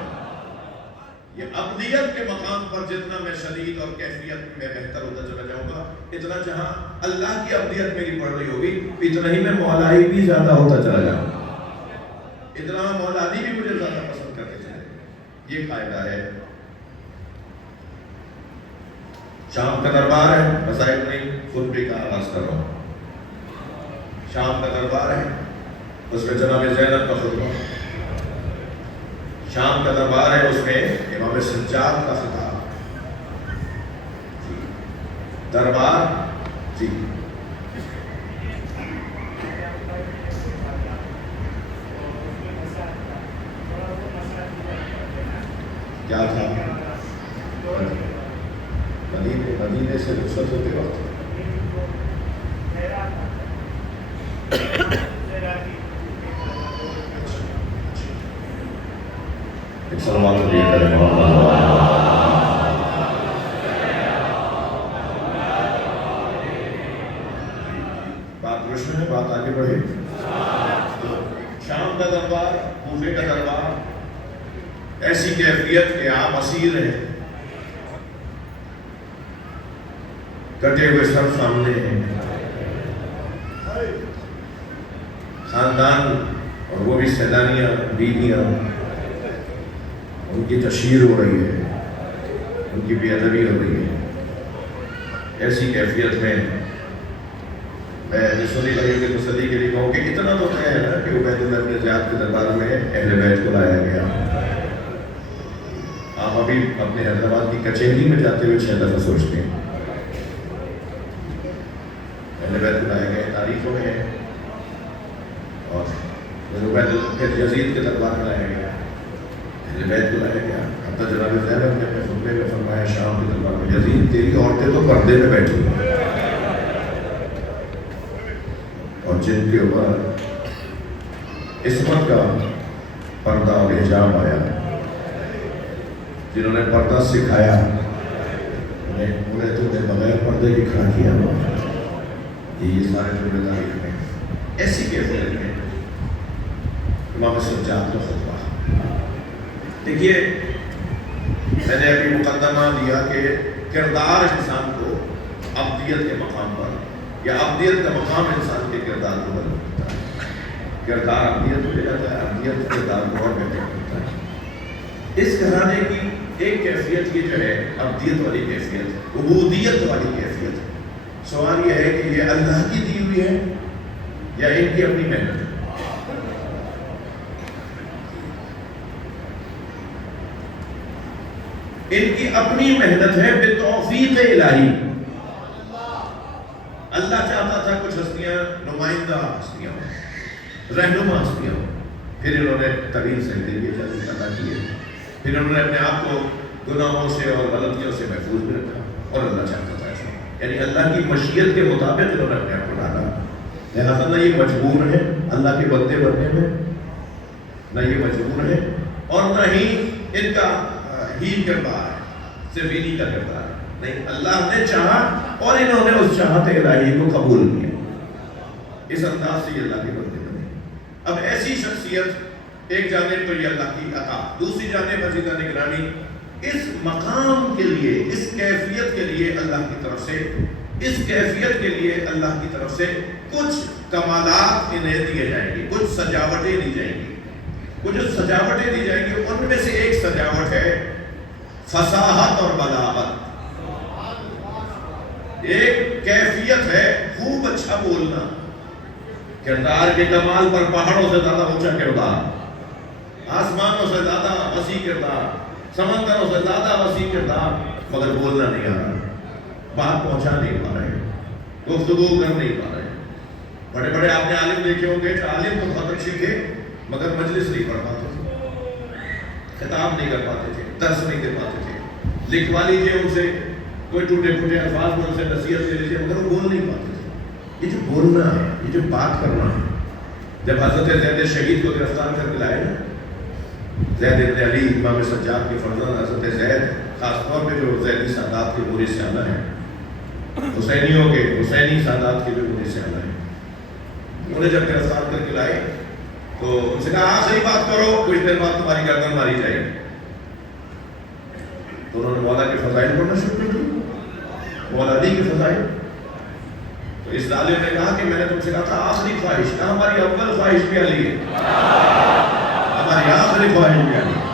یہ عبدیت کے مقام پر جتنا میں شدید اور کیفیت میں بہتر ہوتا چلا جاؤں گا، اتنا جہاں اللہ کی عبدیت میری بڑھ رہی ہوگی، اتنا ہی میں مولائی بھی زیادہ ہوتا چلا جاؤں گا، اتنا مولائی بھی مجھے زیادہ پسند کرتے چلے۔ یہ قاعدہ ہے۔ شام کا دربار ہے، مسائل نہیں، خطبے کا آغاز کر رہا ہوں۔ شام کا دربار ہے، اس میں جناب زینب کا خطبہ، شام کا دربار ہے، اس میں امام سجاد کا خطاب۔ دربار جی کیا تھا؟ مدینے سے رخصت ہوتے وقت ایک سلوات علیہ کریں بات روشن ہے، بات آگے بڑھے۔ شام کا دربار، کوفے کا دربار، ایسی کیفیت کہ آپ اسیر ہیں، کٹے ہوئے سر سامنے ہیں، خاندان اور وہ بھی سیلانیاں، بیویاں، ان کی تشہیر ہو رہی ہے، ان کی بے ادبی ہو رہی ہے۔ ایسی کیفیت میں میں سنی بھائیوں کی تسلی کے لیے کہوں کہ اتنا تو طے ہے نا کہ عبید اللہ بن زیاد کے دربار میں اہل بیت کو لایا گیا۔ آپ ابھی اپنے حیدرآباد کی کچہری میں جاتے ہوئے 6 دفعہ سوچتے ہیں، اہل بیت کو لایا گیا، تاریخوں میں ہے، اور پھر یزید کے دربار میں لایا گیا، اہل بیت کو لایا گیا۔ حتیٰ جناب زینب نے اپنے خطبے میں فرمایا شام کے دربار میں، یزید تیری عورتیں تو پردے میں بیٹھی ہیں، اور جن کے اوپر عصمت کا پردہ اور حجاب آیا، جنہوں نے پردہ سکھایا انہیں تو نے بغیر پردے کی کھڑا کیا، یہ سارے جملے تاریخ میں ایسی کیفیت میں امام سجاد کا خطبہ۔ دیکھیے میں نے ابھی مقدمہ دیا کہ کردار انسان کو عبدیت کے مقام پر، یا عبدیت کا مقام انسان کے کردار کو بدل دیتا ہے۔ کردار عبدیت ہو جاتا ہے، عبدیت کردار کو اور بہتر کرتا ہے۔ اس گھرانے کی ایک کیفیت یہ جو ہے عبدیت والی کیفیت، عبودیت والی کیفیت، سوال یہ ہے کہ یہ اللہ کی دی ہوئی ہے یا ان کی اپنی محنت ہے؟ ان کی اپنی محنت ہے بتوفیق الہی۔ اللہ چاہتا تھا کچھ ہستیاں نمائندہ ہستیاں ہوں، رہنما ہستیاں ہوں، پھر انہوں نے طویل زندگی عطا کی ہے، پھر انہوں نے اپنے آپ کو گناہوں سے اور غلطیوں سے محفوظ بھی رکھا، اور اللہ چاہتا تھا ایسا، یعنی اللہ کی مشیت کے مطابق انہوں نے اپنے آپ کو ڈالا۔ لہٰذا نہ یہ مجبور ہے اللہ کے بندے بننے میں، نہ یہ مجبور ہے، اور نہ ہی ان کا ہی کردار ہے، صرف انہی کا کردار ہے، نہیں، اللہ نے چاہا اور انہوں نے اس چاہت الہی کو قبول کیا، اس انداز سے یہ اللہ کے بندے بنے۔ اب ایسی شخصیت، ایک جانب تو یہ اللہ کی عطا، دوسری جانب عزیزہ نگرانی، اس مقام کے لیے، اس کیفیت کے لیے اللہ کی طرف سے، اس کیفیت کے لیے اللہ کی طرف سے کچھ کمالات انہیں دیے جائیں گے، کچھ سجاوٹیں دی جائیں گی، کچھ سجاوٹیں دی جائیں گی۔ ان میں سے ایک سجاوٹ ہے فصاحت اور بلاغت، ایک کیفیت ہے خوب اچھا بولنا، کردار کے کمال پر پہاڑوں سے زیادہ اونچا کردار، آسمانوں سے زیادہ وسیع کردار، سمندروں سے زیادہ وسیع کردار، مگر بولنا نہیں آ رہا، بات پہنچا نہیں پا رہے، گفتگو کر نہیں پا رہے۔ بڑے بڑے آپ نے عالم دیکھے ہوں گے، عالم تو بہت اچھے تھے مگر مجلس نہیں پڑھ پاتے تھے، خطاب نہیں کر پاتے تھے، درس نہیں دے پاتے تھے، لکھوا لیجیے ان سے کوئی ٹوٹے پھوٹے الفاظ میں ان سے نصیحت لے لیجیے، مگر وہ بول نہیں پاتے تھے۔ یہ جو بولنا ہے، یہ جو بات کرنا ہے، جب حضرت زید شہید کو گرفتار کر کے لائے نا، زید ابن علی امام سجاد کے فرزند حضرت زید، خاص طور پہ جو زیدی سادات کے بورے سے آنا ہے، حسینیوں کے، حسینی سادات کے جو بورے سے آنا ہے، انہیں جب گرفتار کر کے لائے تو ان سے کہا آخری بات کرو، کچھ دیر بعد تمہاری گردن ماری جائے گی۔ تو انہوں نے مولا کے فضائل پڑھنا شروع کر دی، مولا علی کے فضائل۔ تو اس ظالم نے کہا کہ میں نے تم سے کہا تھا آخری خواہش، کہا ہماری اول خواہش بھی علی ہے، ہماری آخری خواہش بھی علی ہے۔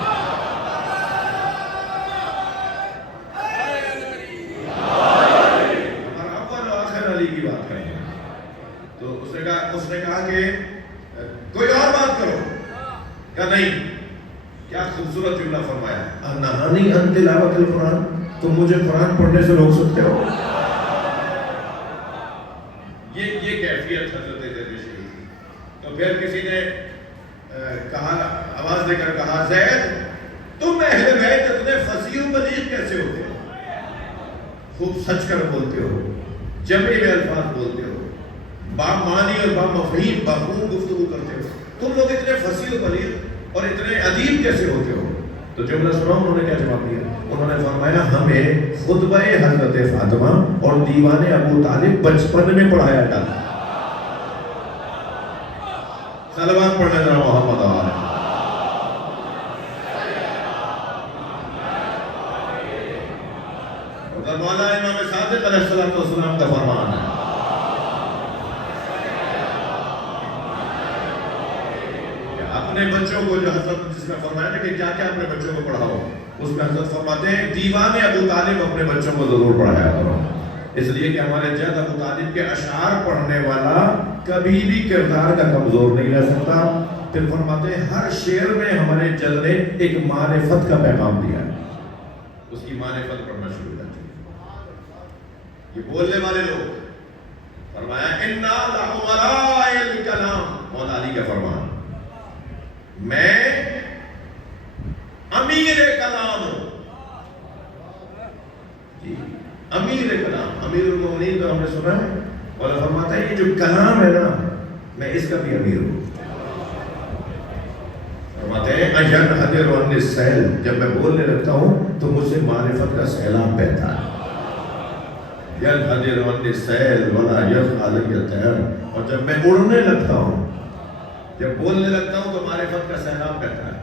ہمارا اول و آخر علی کی بات کریں گے۔ تو اس نے کہا کہ کوئی اور بات کرو، کہا نہیں۔ کیا خوبصورت جملہ فرمایا، نہانی ان تلاوت القرآن، تم مجھے قرآن پڑھنے سے روک سکتے ہو؟ یہ کیفیت حضرت زید شہید کی۔ تو پھر کسی نے کہا، آواز دے کر کہا، زید تم اہل بیت اتنے فصیح و بلیغ کیسے ہوتے ہو؟ خوب سچ کر بولتے ہو، جمعی میں الفاظ بولتے ہو، بامعنی اور بامفہیم بخوب گفتگو کرتے ہو، تم لوگ اتنے فصیح و بلیغ اور اتنے ادیب کیسے ہوتے ہو؟ تو جملہ سنا انہوں نے کیا جواب دیا؟ انہوں نے فرمایا ہمیں خطبہ حضرت فاطمہ اور دیوان ابو طالب بچپن میں پڑھایا جاتا۔ صلوات پڑھنے ذرا محمد آلہ۔ اور مولا امام صادق علیہ السلام کا فرمان ہے، اپنے بچوں کو، جو حضرت جس میں فرمایا نا کہ کیا کیا اپنے بچوں کو پڑھاؤ، اس میں حضرت فرماتے ہیں دیوان ابو طالب اپنے بچوں کو ضرور پڑھایا کرو، اس لیے کہ ہمارے جد ابو طالب کے اشعار پڑھنے والا کبھی بھی کردار کا کمزور نہیں رہ سکتا۔ پھر فرماتے ہیں ہر شعر میں ہمارے جد نے ایک معرفت کا پیغام دیا ہے، اس کی معرفت پڑھنا شروع کر دیا۔ یہ بولنے والے لوگ، فرمایا اِنَّا لَعُمَرَاءِ الْكَلَامِ، مولا علی کا فرمان، میں امیر کلام ہوں۔ جی امیر کلام، امیر المؤمنین تو ہم نے سنا ہے، اور فرماتا ہے یہ جو کلام ہے نا، میں اس کا بھی امیر ہوں۔ فرماتے ہیں اجن حضر ون السیل، جب میں بولنے لگتا ہوں تو مجھ سے معرفت کا سیلاب بہتا ہے. ین حضر ون السیل ولا یسعى علی الطیر، اور جب میں اڑنے لگتا ہوں، جب بولنے لگتا ہوں تو معرفت کا سیلاب بہتا ہے.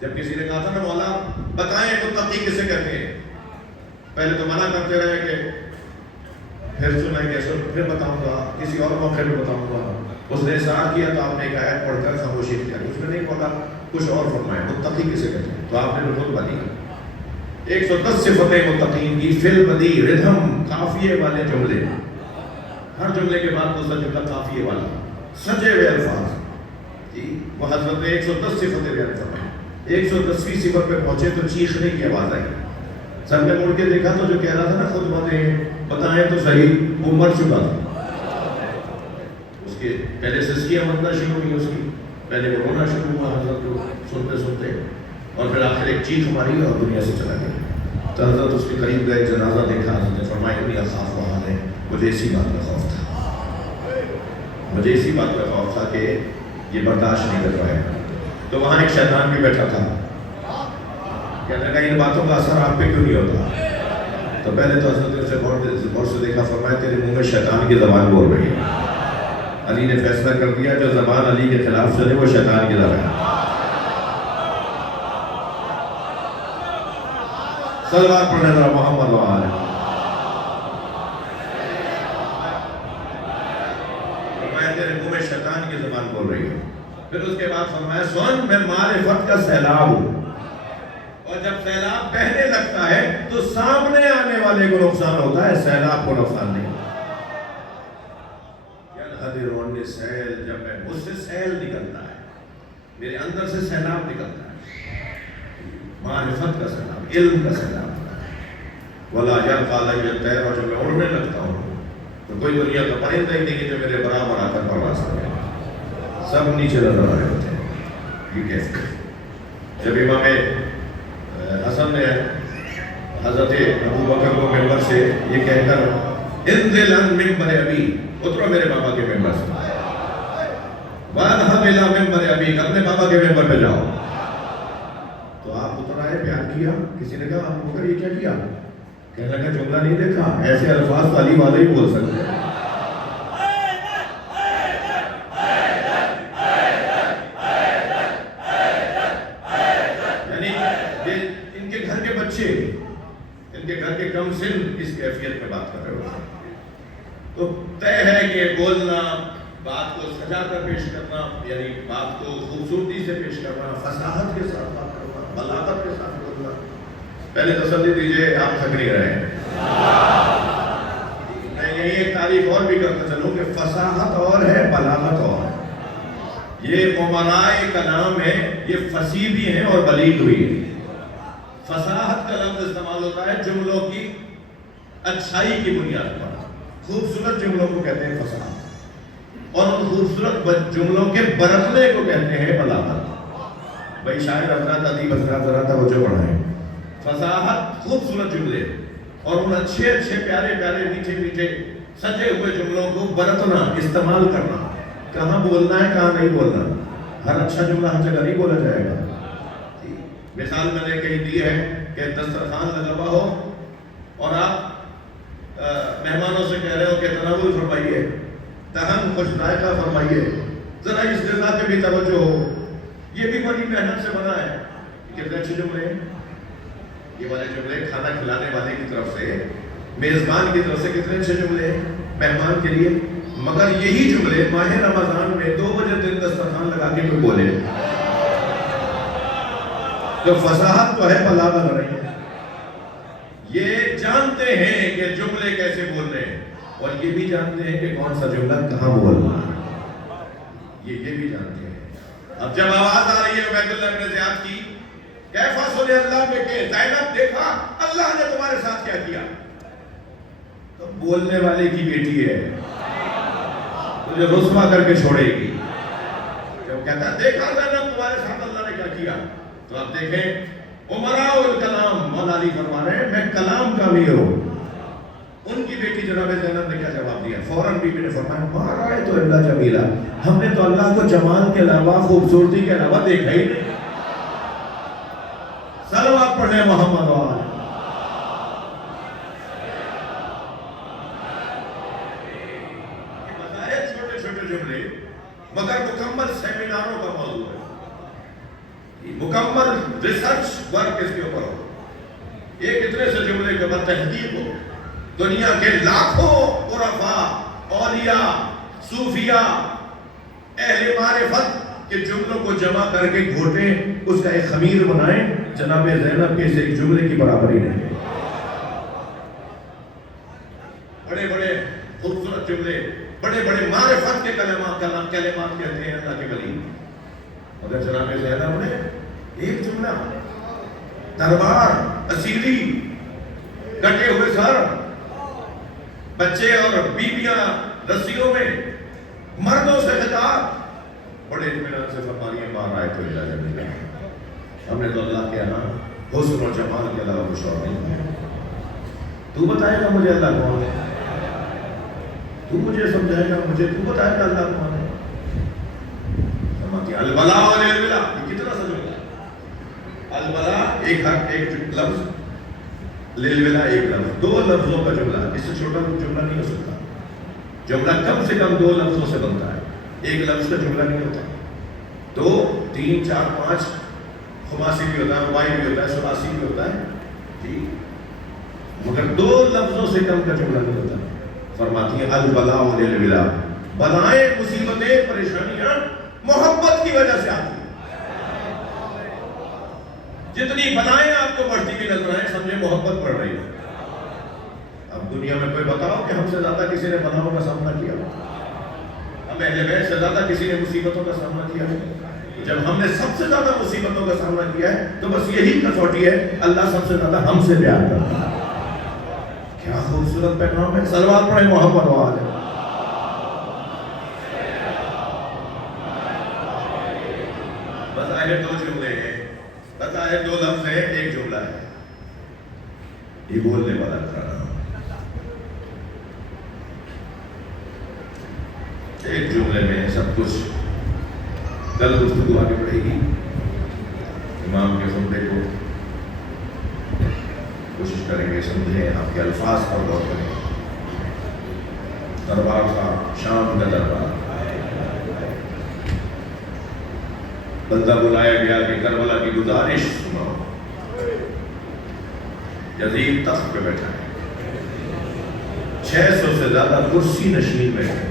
جب کسی نے کہا تھا نا مولا بتائیں متقی کسے کہتے ہیں، پہلے تو منع کرتے رہے کہ پھر سنیں گے، پھر بتاؤں گا، کسی اور موقع پہ بتاؤں گا. اس نے اصرار کیا تو آپ نے ایک آیت پڑھ کر خاموشی کیا، اس نے نہیں بولا کچھ اور فرمایا متقی کسے کہتے ہیں، تو آپ نے خود بنی 110 صفتیں متقین کی، فل بدی ردھم، قافیے والے جملے، ہر جملے کے بعد دوسرا جملہ قافیے والا، سجے ہوئے الفاظ. جی وہ حضرت نے 110 صفتیں بیان فرمائی. 110ویں صفت پہ پہنچے تو چیخنے کی آواز آئی. سب نے مڑ کے دیکھا تو جو کہہ رہا تھا نا خود بتائیں تو صحیح، وہ مر چکا تھا. اس کے پہلے سسکیاں بننا شروع ہوئی، اس کی پہلے وہ رونا شروع ہوا حضرت کو سنتے سنتے، اور پھر آخر ایک چیخ ماری اور دنیا سے چلا گیا. تو حضرت اس کے قریب گئے، جنازہ دیکھا، حضرت نے فرمایا انی اخاف وہاں ہے، مجھے اسی بات کا خوف تھا، مجھے اسی بات کا خوف تھا کہ یہ برداشت نہیں کر پائے. تو وہاں ایک شیطان بھی بیٹھا تھا، کہنے لگا ان باتوں کا اثر آپ پہ کیوں نہیں ہوتا. تو پہلے تو حضرت نے اسے غور سے دیکھا، فرمایا تیرے منہ میں شیطان کی زبان بول رہی ہے. علی نے فیصلہ کر دیا جو زبان علی کے خلاف چلے وہ شیطان کی زبان ہے. صلوات پڑھنے ذرا محمد و آلہ. فرمایا تیرے منہ میں شیطان کی زبان بول رہی ہے. پھر اس کے بعد فرمایا سن میں معرفت کا سیلاب ہوں، اور جب سیلاب بہنے لگتا ہے تو سامنے آنے والے کو نقصان ہوتا ہے، سیلاب کو نقصان نہیں. سیل، جب میں مجھ سے سیل نکلتا ہے، میرے اندر سے سیلاب نکلتا ہے، معرفت کا سیلاب، علم کا سیلاب. ولا یرقى علی الطیر، اور جب میں اڑنے لگتا ہوں تو کوئی دنیا کا پرندہ ہی نہیں کہ جو میرے برابر آ کر پرواز کرے، سب نیچے نظر آ رہے ہوتے ہیں. یہ کیسے؟ جب امام حسن نے حضرت ابو بکر کو ممبر سے یہ کہہ کر انزل عن ممبر ابی، اترو میرے بابا کے ممبر سے، واذهب الى ممبر ابی، اپنے بابا کے ممبر پہ جاؤ. تو آپ اتر آئے، بیان کیا. کسی نے کہا ابو بکر یہ کیا کیا؟ کہنے لگا جملہ نہیں دیکھا، ایسے الفاظ علی والے ہی بول سکتے ہیں. ان کے گھر کے کم سن اس کیفیت میں بات کر رہے ہوتے ہیں. تو طے ہے کہ بولنا، بات کو سجا کر پیش کرنا، یعنی بات کو خوبصورتی سے پیش کرنا، فصاحت کے ساتھ بات کرنا، بلاغت کے ساتھ بولنا. پہلے تسلی دیجئے آپ تھک نہیں رہے ہیں. میں یہی ایک تعریف اور بھی کرتا چلوں کہ فصاحت اور ہے، بلاغت اور ہے. یہ امراء کلام ہے، یہ فصیح بھی ہیں اور بلیغ بھی ہیں. فصاحت کا لفظ استعمال ہوتا ہے جملوں کی اچھائی کی بنیاد پر، خوبصورت جملوں کو کہتے ہیں فصاحت، اور ان خوبصورت جملوں کے برتنے کو کہتے ہیں بلاغت. بھائی شاعر حضرات، ادیب حضرات ذرا توجہ بڑھائیں. فصاحت خوبصورت جملے، اور ان اچھے اچھے پیارے پیارے میٹھے میٹھے سجے ہوئے جملوں کو برتنا، استعمال کرنا. کہاں بولنا ہے کہاں نہیں بولنا. ہر اچھا جملہ ہر جگہ نہیں بولا جائے گا. مثال میں نے کہیں دی ہے کہ دسترخوان لگا ہوا ہو اور آپ مہمانوں سے کہہ رہے ہو کہ تناول فرمائیے، دہن خوش ذائقہ فرمائیے، ذرا اس غذا پہ بھی توجہ ہو، یہ بھی بڑی محنت سے بنا ہے. کتنے اچھے جملے ہیں یہ والے جملے، کھانا کھلانے والے کی طرف سے، میزبان کی طرف سے کتنے اچھے جملے ہیں مہمان کے لیے. مگر یہی جملے ماہ رمضان میں 2 بجے دن دسترخوان لگا کے کوئی بولے. تو فصاحت تو ہے، بلاغت رہی ہے. یہ جانتے ہیں کہ جملے کیسے بول رہے ہیں، اور یہ بھی جانتے ہیں کہ کون سا جملہ کہاں بولنا ہے. یہ بھی جانتے ہیں. اب جب آواز آ رہی ہے عبید اللہ بن زیاد کی، کیفا سن اللہ میں کہ زینب دیکھا اللہ نے تمہارے ساتھ کیا کیا، تو بولنے والے کی بیٹی ہے، تجھے رسوا کر کے چھوڑے گی. جب کہتا ہے دیکھا زینب تمہارے ساتھ اللہ نے کیا کیا، تو آپ دیکھیں عمراء الکلام، مولا علی فرما رہے ہیں میں کلام کا امیر ہوں. ان کی بیٹی جناب زینب نے کیا جواب دیا؟ فوراً بی بی نے فرمایا ما رأیت الا جمیلا، ہم نے تو اللہ کو جمال کے علاوہ، خوبصورتی کے علاوہ دیکھا ہی نہیں. صلوات پڑھیں محمد والے. بظاہر چھوٹے چھوٹے جملے مگر مکمل سیمیناروں کا موضوع ہے. مکمل ریسرچ ورک اس کے اوپر ہو. ایک اتنے سے جملے کے بعد تحقیق ہو. دنیا کے لاکھوں عرفاء، اولیاء، صوفیاء، اہل معرفت کے جملوں کو جمع کر کے گھوٹیں، اس کا ایک خمیر بنائیں. جناب زینب کے اس ایک جملے کی برابری نہیں. بڑے بڑے خوبصورت جملے، بڑے بڑے معرفت کے کلمات کہتے ہیں اللہ کے ولی، مگر جناب زینب نے ایک جملہ، دربار، اسیری، کٹے ہوئے سر، بچے اور بیویاں رسیوں میں، مردوں سے خطاب، بڑے اطمینان سے فرما رہی ہیں ماں رائے تو علاج نہیں. ہم نے تو اللہ کے یہاں حسن و جمال کے علاوہ کچھ اور نہیں ہے. تو بتائے گا مجھے اللہ کون ہے؟ تو مجھے سمجھائے گا مجھے؟ تو بتائے گا اللہ کون ہے؟ البلاء والبلا، یہ کتنا سا جملہ ہے. البلاء ایک حق، ایک لفظ، للبلا ایک لفظ، دو لفظوں کا جملہ. اس سے چھوٹا جملہ نہیں ہو سکتا. جملہ کم سے کم دو لفظوں سے بنتا ہے، ایک لفظ کا جملہ نہیں ہوتا. 2 3 4 5 خماسی بھی ہوتا ہے، رباعی بھی ہوتا ہے، ثلاثی بھی ہوتا ہے جی، مگر 2 لفظوں سے کم کا جملہ نہیں ہوتا. فرماتی ہیں البلاء والبلا، بلائیں، مصیبتیں، پریشانیاں محبت کی وجہ سے آتی ہیں. جتنی بلائیں آپ کو بڑھتی بھی نظر آئیں، سمجھے محبت بڑھ رہی ہے. اب دنیا میں کوئی بتاؤ کہ ہم سے زیادہ کسی نے بلاؤں کا سامنا کیا؟ ہم اہل بیت سے زیادہ کسی نے مصیبتوں کا سامنا کیا ہے؟ جب ہم نے سب سے زیادہ مصیبتوں کا سامنا کیا ہے تو بس یہی کسوٹی ہے، اللہ سب سے زیادہ ہم سے پیار کرتا ہے. کیا خوبصورت پیغام ہے. صلوات پڑھیں محمد والے. بظاہر 2 جملے ہیں، بظاہر 2 لفظ ہیں، ایک جملہ ہے. یہ بولنے والا کرانا ایک جملے میں سب کچھ. کل گفتگو آگے بڑھے گی. امام کے خطبے کو کوشش کریں گے سمجھیں، آپ کے الفاظ پر غور کریں. دربار تھا، شام کا دربار. بندہ بلایا گیا کہ کربلا کی گزارش سنو. یزید تخت پہ بیٹھا ہے، 600 سے زیادہ کرسی نشین بیٹھے.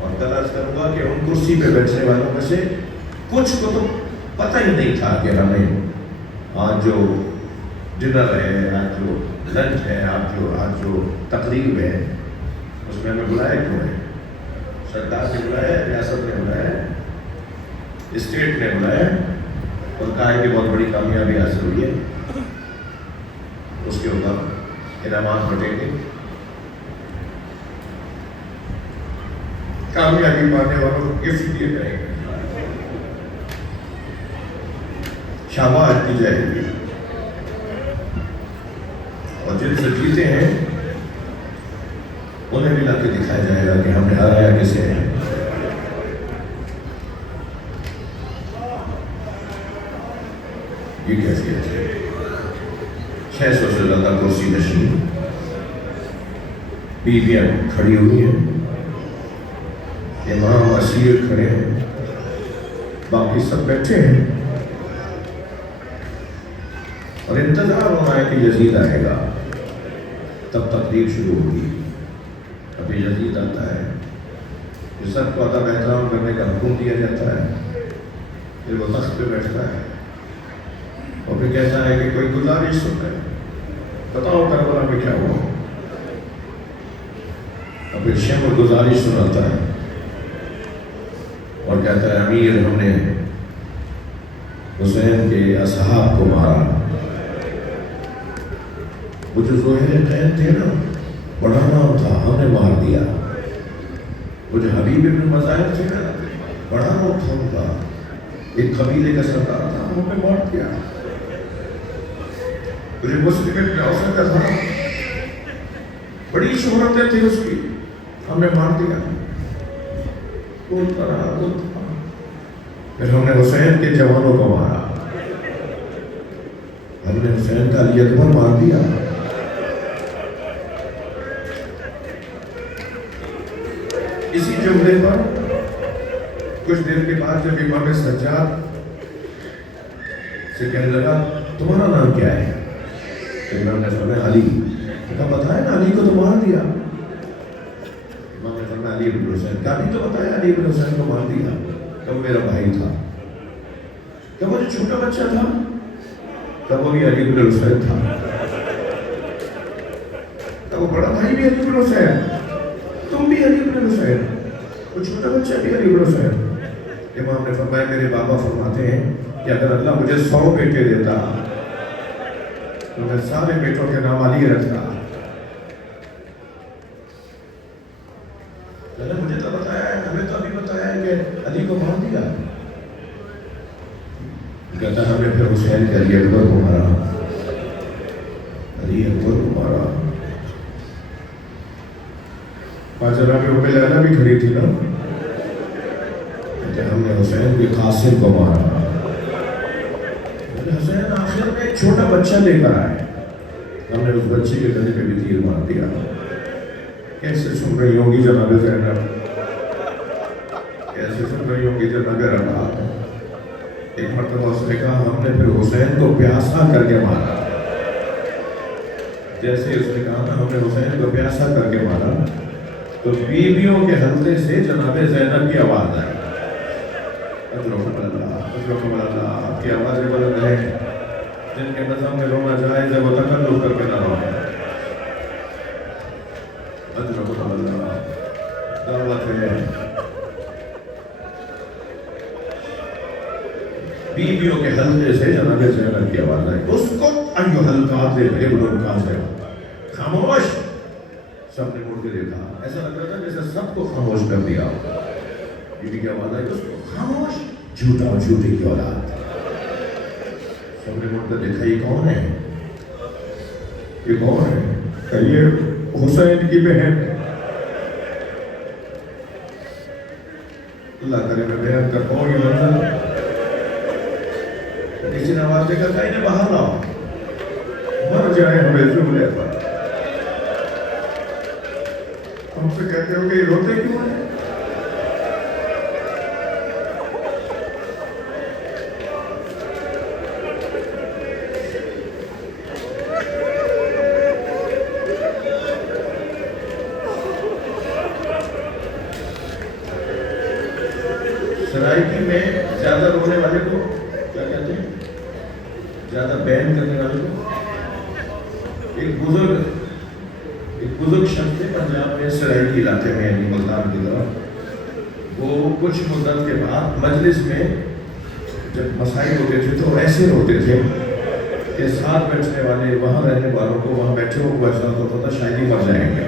اور کل عرض کروں گا کہ ان کرسی پہ بیٹھنے والوں میں سے کچھ کو تو پتہ ہی نہیں تھا کہ ہمیں آج جو ڈنر ہے، آج جو لنچ ہے، آج جو تقریب ہے، اس میں ہمیں بلایا کیوں ہے. سرکار نے بلایا، ریاست نے بلایا، اسٹیٹ نے بلایا اور کہا ہے کہ بہت بڑی کامیابی حاصل ہوئی ہے، اس کے اوپر انعامات بٹیں گے. کامیابی پانے والوں کو گفٹ دیے جائیں گے، شاباش دی جائے گی. اور جن سے جیتے ہیں انہیں بھی لا کے دکھایا جائے گا کہ ہم نے ہرایا کسے ہے. یہ کیفیت ہے. 600 سے زیادہ کرسی نشین، بیویاں کھڑی ہوئی ہیں، امام اسیر کھڑے ہیں، باقی سب بیٹھے ہیں اور انتظار ہو رہا ہے کہ یزید آئے گا. تب تقریب شروع ہوگی. ابھی یزید آتا ہے، پھر سب کو ادب احترام کرنے کا حکم دیا جاتا ہے. پھر وہ تخت پہ بیٹھتا ہے اور پھر کہتا ہے کہ کوئی گزارش سن ہے، بتاؤ کربلا میں کیا ہوا. اور پھر شیخ گزارش سناتا ہے اور کہتا ہے امیر، ہم نے حسین کے اصحاب کو مارا. وہ جو زہر قید تھے نا، بڑا نام تھا، ہم نے مار دیا. وہ جو حبیب ابن مظاہر تھے نا، بڑا نام تھا ان کا، ایک قبیلے کا سردار تھا، ہم نے مار دیا. جو مسلم ابن اوسط کا تھا، بڑی شہرتیں تھی اس کی، ہم نے مار دیا. پھر ہم نے حسین کے جوانوں کو مارا. نے حسین کا علی اکبر مار دیا. اسی جملے پر کچھ دیر کے بعد جب امام سجاد سے کہنے لگا تمہارا نام کیا ہے؟ تو امام نے فرمایا علی. کہا بتایا نا علی کو تو مار دیا. امام نے فرمایا علی ابن حسین. کہا بھی تو بتایا علی ابن حسین کو مار دیا. کہ وہ میرا بھائی تھا. کہ وہ جو چھوٹا بچہ تھا کہ وہ بھی علی ابن حسین تھا. کہ وہ بڑا بھائی بھی علی ابن حسین, تم بھی علی ابن حسین, وہ چھوٹا بچہ بھی علی ابن حسین. امام نے فرمایا میرے بابا فرماتے ہیں کہ اگر اللہ مجھے 100 بیٹے دیتا تو میں سارے بیٹوں کے نام علی رکھتا. مجھے تو بتایا ہے, ہمیں تو ابھی بتایا ہے کہ علی کو مار دیا. کہتا ہم نے پھر حسین کے علی اکبر کو مارا, علی اکبر کو مارا. جناب ام لیلہ بھی کھڑی تھی نا, کہتے ہم نے حسین کے قاسم کو مارا. حسین آخر میں ایک چھوٹا بچہ لے کر آئے, ہم نے اس بچے کے گلے پہ بھی تیر مار دیا. کیسے سن رہی ہوں گی جناب زینب, کیسے سن رہی ہوں گی جناب رباب. ایک مرتبہ اس نے کہا ہم نے پھر حسین کو پیاسا کر کے مارا. جیسے اس نے کہا نا ہم نے حسین کو پیاسا کر کے مارا تو بیویوں کے حلقے سے جناب زینب کی آواز آئی. آپ کی آوازیں بلند ہیں, جن کے نظام میں رونا جائز ہے وہ تکلف کر کے نہ رونا. دعوت ہے بیویوں کے حلقے سے جناب زینب کی آواز آئی. اس کو ایھا القاسم ابن القاسم. خاموش. سب نے مڑ کے دیکھا, ایسا لگ رہا تھا جیسے سب کو خاموش کر دیا. بیوی کی آواز آئی, اس کو خاموش, جھوٹا اور جھوٹے کی اولاد. سب نے مڑ کر دیکھا یہ کون ہے, یہ کون ہے؟ کہ یہ حسین کی بہن. اللہ کرے میں بیان کر پاؤں یہ منظر. کسی نے آواز دے کر کہا انہیں باہر لاؤ, مر جائے ہمیں جملے پر. ہم سے کہتے ہو کہ یہ روتے کیوں ہیں؟ سرائکی میں زیادہ رونے والے کو کیا کہتے ہیں؟ زیادہ بین کرنے والے کو. ایک بزرگ شخص تھے پنجاب میں سرائکی علاقے میں, یعنی ملتان کی طرف. وہ کچھ مدت کے بعد مجلس میں جب مسائل ہوتے تھے تو ایسے ہوتے تھے کہ ساتھ بیٹھنے والے وہاں رہنے والوں کو وہاں بیٹھے ہو ایسا ہوتا تھا شاید ہی مر جائیں گے.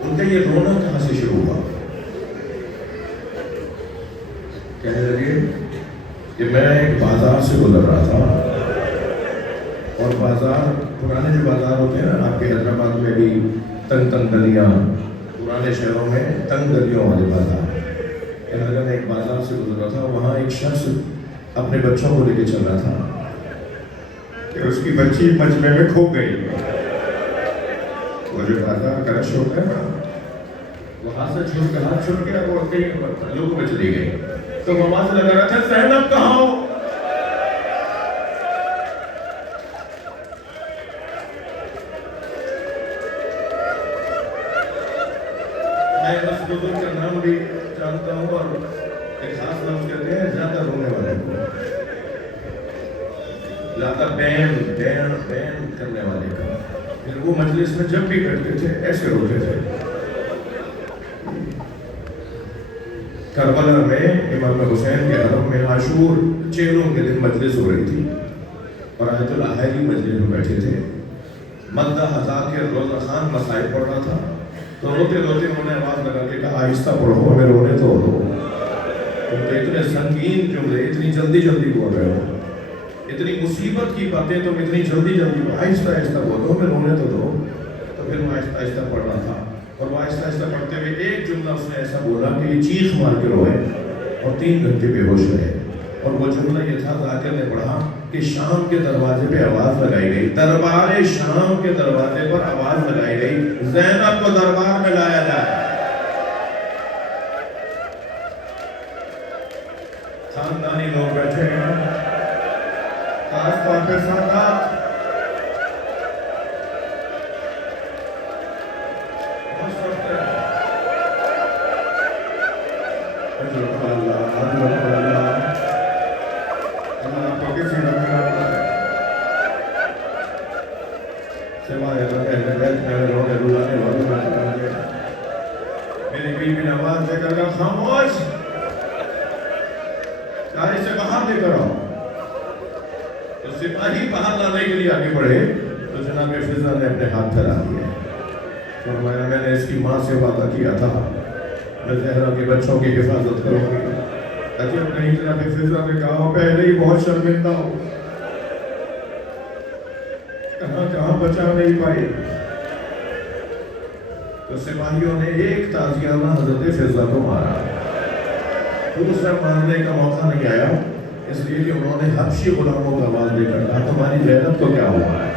ان کا یہ رونا کہاں سے شروع ہوا؟ کہنے لگے کہ میں ایک بازار سے گزر رہا تھا, اور بازار پرانے جو بازار ہوتے ہیں نا آپ کے حیدرآباد میں بھی تنگ گلیاں, پرانے شہروں میں تنگ گلیوں والے بازار. کہنے لگا میں ایک بازار سے گزر رہا تھا, وہاں ایک شخص اپنے بچوں کو لے کے چل رہا تھا کہ اس کی بچی مجمع میں کھو گئی. وہ جو بازار کا رش ہوتا ہے نا, وہ ہاتھ سے چھوڑ کے ہاتھ چھوڑ کے وہ کئی لوگوں میں چلی گئی. تو وہ آواز لگا رہا تھا زینب کہاں ہو؟ میں اس بزرگ کا نام بھی جانتا ہوں, اور ایک خاص لفظ کہتے ہیں زیادہ رونے والے کو, زیادہ بین کرنے والے کا. پھر وہ مجلس میں جب بھی بیٹھتے تھے ایسے روتے تھے. کربلا میں امام حسین کے حرم میں عاشور چیروں کے دن مجلس ہو رہی تھی, اور آیت الحیری مجلس میں بیٹھے تھے. مدہ ہزار کے روزہ خان مسائل پڑھ رہا تھا, تو روتے روتے انہوں نے آواز لگا کے کہا آہستہ پڑھو, ہمیں رونے تو دو. تم تو اتنے سنگین جملے اتنی جلدی بول رہے ہو, اتنی مصیبت کی باتیں تم اتنی جلدی آہستہ بولو, ہمیں رونے تو دو. تو پھر وہ آہستہ پڑھ رہا تھا, اور وہ آہستہ پڑھتے ہوئے ایک جملہ اس نے ایسا بولا کہ یہ چیخ مار کے روئے اور 3 گھنٹے بے ہوش رہے. اور وہ جملہ یہ تھا، ذاکر نے پڑھا کہ شام کے دروازے پہ آواز لگائی گئی، دربار شام کے دروازے پر آواز لگائی گئی، زینب کو دربار میں لایا جائے۔ خاندانی لوگ بیٹھے ہیں، خاص طور پہ سادات، میری بیوی نے آواز دے کر کہا خاموش، گاڑی سے باہر لے کر آؤ۔ تو سپاہی باہر لانے کے لیے آگے بڑھے تو جناب فضا نے اپنے ہاتھ پھیلا دیے، فرمایا میں نے اس کی ماں سے وعدہ کیا تھا میں زہرا کے بچوں کی حفاظت کروں گی، لیکن نہیں، جناب فضا نے کہا پہلے ہی بہت شرمندہ ہو، کہاں بچا نہیں پائی۔ تو سپاہیوں نے ایک تازیانہ حضرت فضا کو مارا، دوسرا مارنے کا موقع نہیں آیا، اس لیے کہ انہوں نے حبشی غلاموں کا آواز دے کر کہا تمہاری زینب کو کیا ہوا ہے،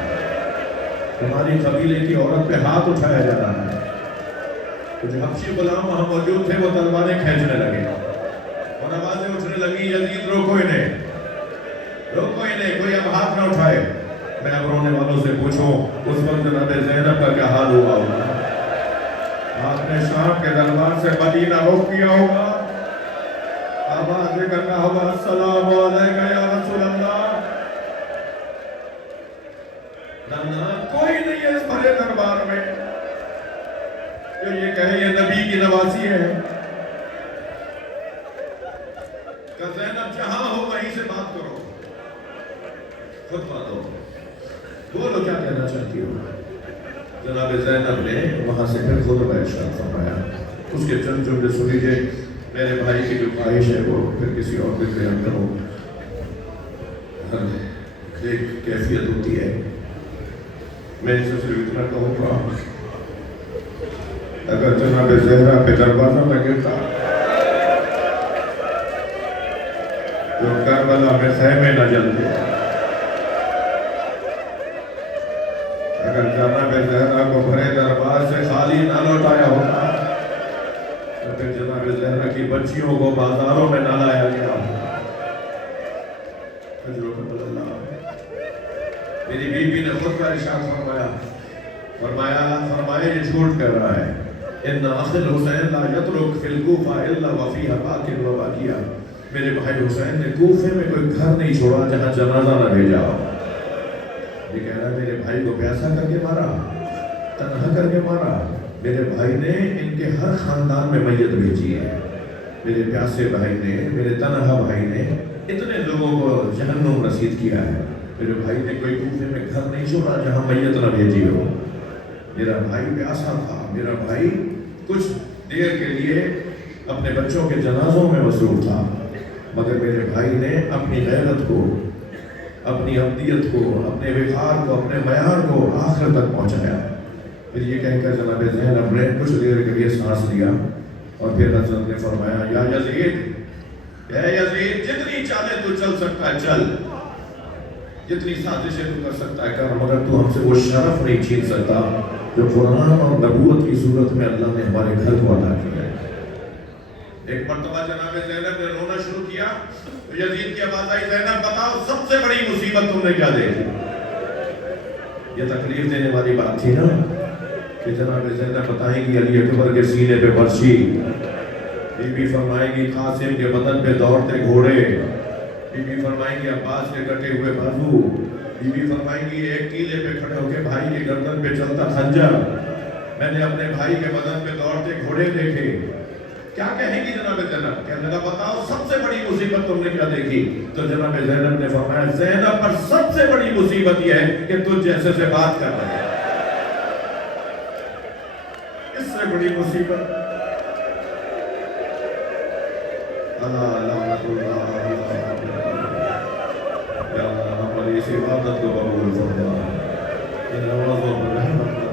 تمہاری قبیلے کی عورت پہ ہاتھ اٹھایا جا رہا ہے۔ تو جو حبشی غلام وہاں موجود تھے وہ تلواریں کھینچنے لگے اور آوازیں اٹھنے لگی، یزید روکو انہیں، روکو انہیں، کوئی اب ہاتھ نہ اٹھائے۔ میں اب رونے والوں سے پوچھوں اس وقت جناب زینب کا کیا حال ہوا ہوگا؟ آپ نے شام کے دربار سے مدینہ رخ کیا ہوگا، آواز دے کر کہا ہوگا السلام علیکم یا رسول اللہ۔ کوئی نہیں ہے اس بھرے دربار میں جو یہ کہے یہ نبی کی نوازی ہے کہ زینب جہاں ہو وہیں سے بات کرو، خطبہ دو، بولو کیا کہنا چاہتی ہو۔ جناب زینب نے وہاں سے پھر خطبہ ارشاد فرمایا، اس کے چند جملے سن لیجیے، میرے بھائی کی جو خواہش ہے وہ پھر کسی اور کے بیان کرو، ایک کیفیت ہوتی ہے۔ میں اس سے صرف اتنا کہوں گا، اگر جناب زہرا پہ دروازہ نہ گرتا تو کربلا میں خیمے نہ جلتے، اگر جناب زہرا کو بھرے دربار سے خالی نہ لوٹایا ہوتا تو پھر جناب زہرا کی بچیوں کو بازاروں میں نہ لایا گیا ہوتا۔ میری بیوی نے خود کا ارشاد فرمایا یہ جھوٹ کر رہا ہے، ان اخ الحسین لا یترک فی الکوفہ الا وفیہ باکر و باکیہ، میرے بھائی حسین نے کوفے میں کوئی گھر نہیں چھوڑا جہاں جنازہ نہ بھیجا۔ یہ کہہ رہا ہے میرے بھائی کو پیاسا کر کے مارا، تنہا کر کے مارا، میرے بھائی نے ان کے ہر خاندان میں میت بھیجی ہے، میرے پیاسے بھائی نے، میرے تنہا بھائی نے اتنے لوگوں کو جہنم رسید کیا ہے، میرے بھائی نے کوئی کوفے میں گھر نہیں چھوڑا جہاں میت نہ بھیجی ہو۔ میرا بھائی پیاسا تھا، میرا بھائی کچھ دیر کے لیے اپنے بچوں کے جنازوں میں مصروف تھا، مگر میرے بھائی نے اپنی غیرت کو، اپنی ابدیت کو، اپنے وقار کو، اپنے معیار کو آخر تک پہنچایا۔ پھر یہ کہہ کر جناب زینب نے کچھ دیر کے لیے سانس لیا اور پھر حضرت نے فرمایا یا یزید، اے یزید جتنی چالیں تو چل سکتا ہے چل، جتنی سازشیں تو کر سکتا ہے کر، مگر تو ہم سے وہ شرف نہیں چھین سکتا جو قرآن اور نبوت کی صورت میں اللہ نے ہمارے گھر کو عطا کیا ہے۔ ایک مرتبہ جناب زینب نے رونا شروع کیا تو یزید کی آواز آئی، زینب بتاؤ سب سے بڑی مصیبت تم نے کیا دیکھی؟ یہ تکلیف دینے والی بات تھی نا کہ جناب زینب بتائیں گی علی اکبر کے سینے پہ برچھی، بی بی فرمائیں گی قاسم کے بدن پہ دوڑتے گھوڑے، بی بی فرمائیں گی عباس کے کٹے ہوئے بازو، بی بی فرمائیں گی ایک کیلے پہ کھڑے ہو کے بھائی کی گردن پہ چلتا خنجر، میں نے اپنے بھائی کے بدن پہ دوڑتے گھوڑے دیکھے۔ کیا کہیں گی جناب زینب؟ کہنے لگا بتاؤ سب سے بڑی مصیبت تم نے کیا دیکھی؟ تو جناب زینب نے فرمایا زینب پر سب سے بڑی مصیبت یہ ہے کہ تجھ جیسے سے بات کر رہے ہیں، اس سے بڑی مصیبت یا اللہ ہماری اس عبادت کو قبول فرما، ان نوازوں پر رحمت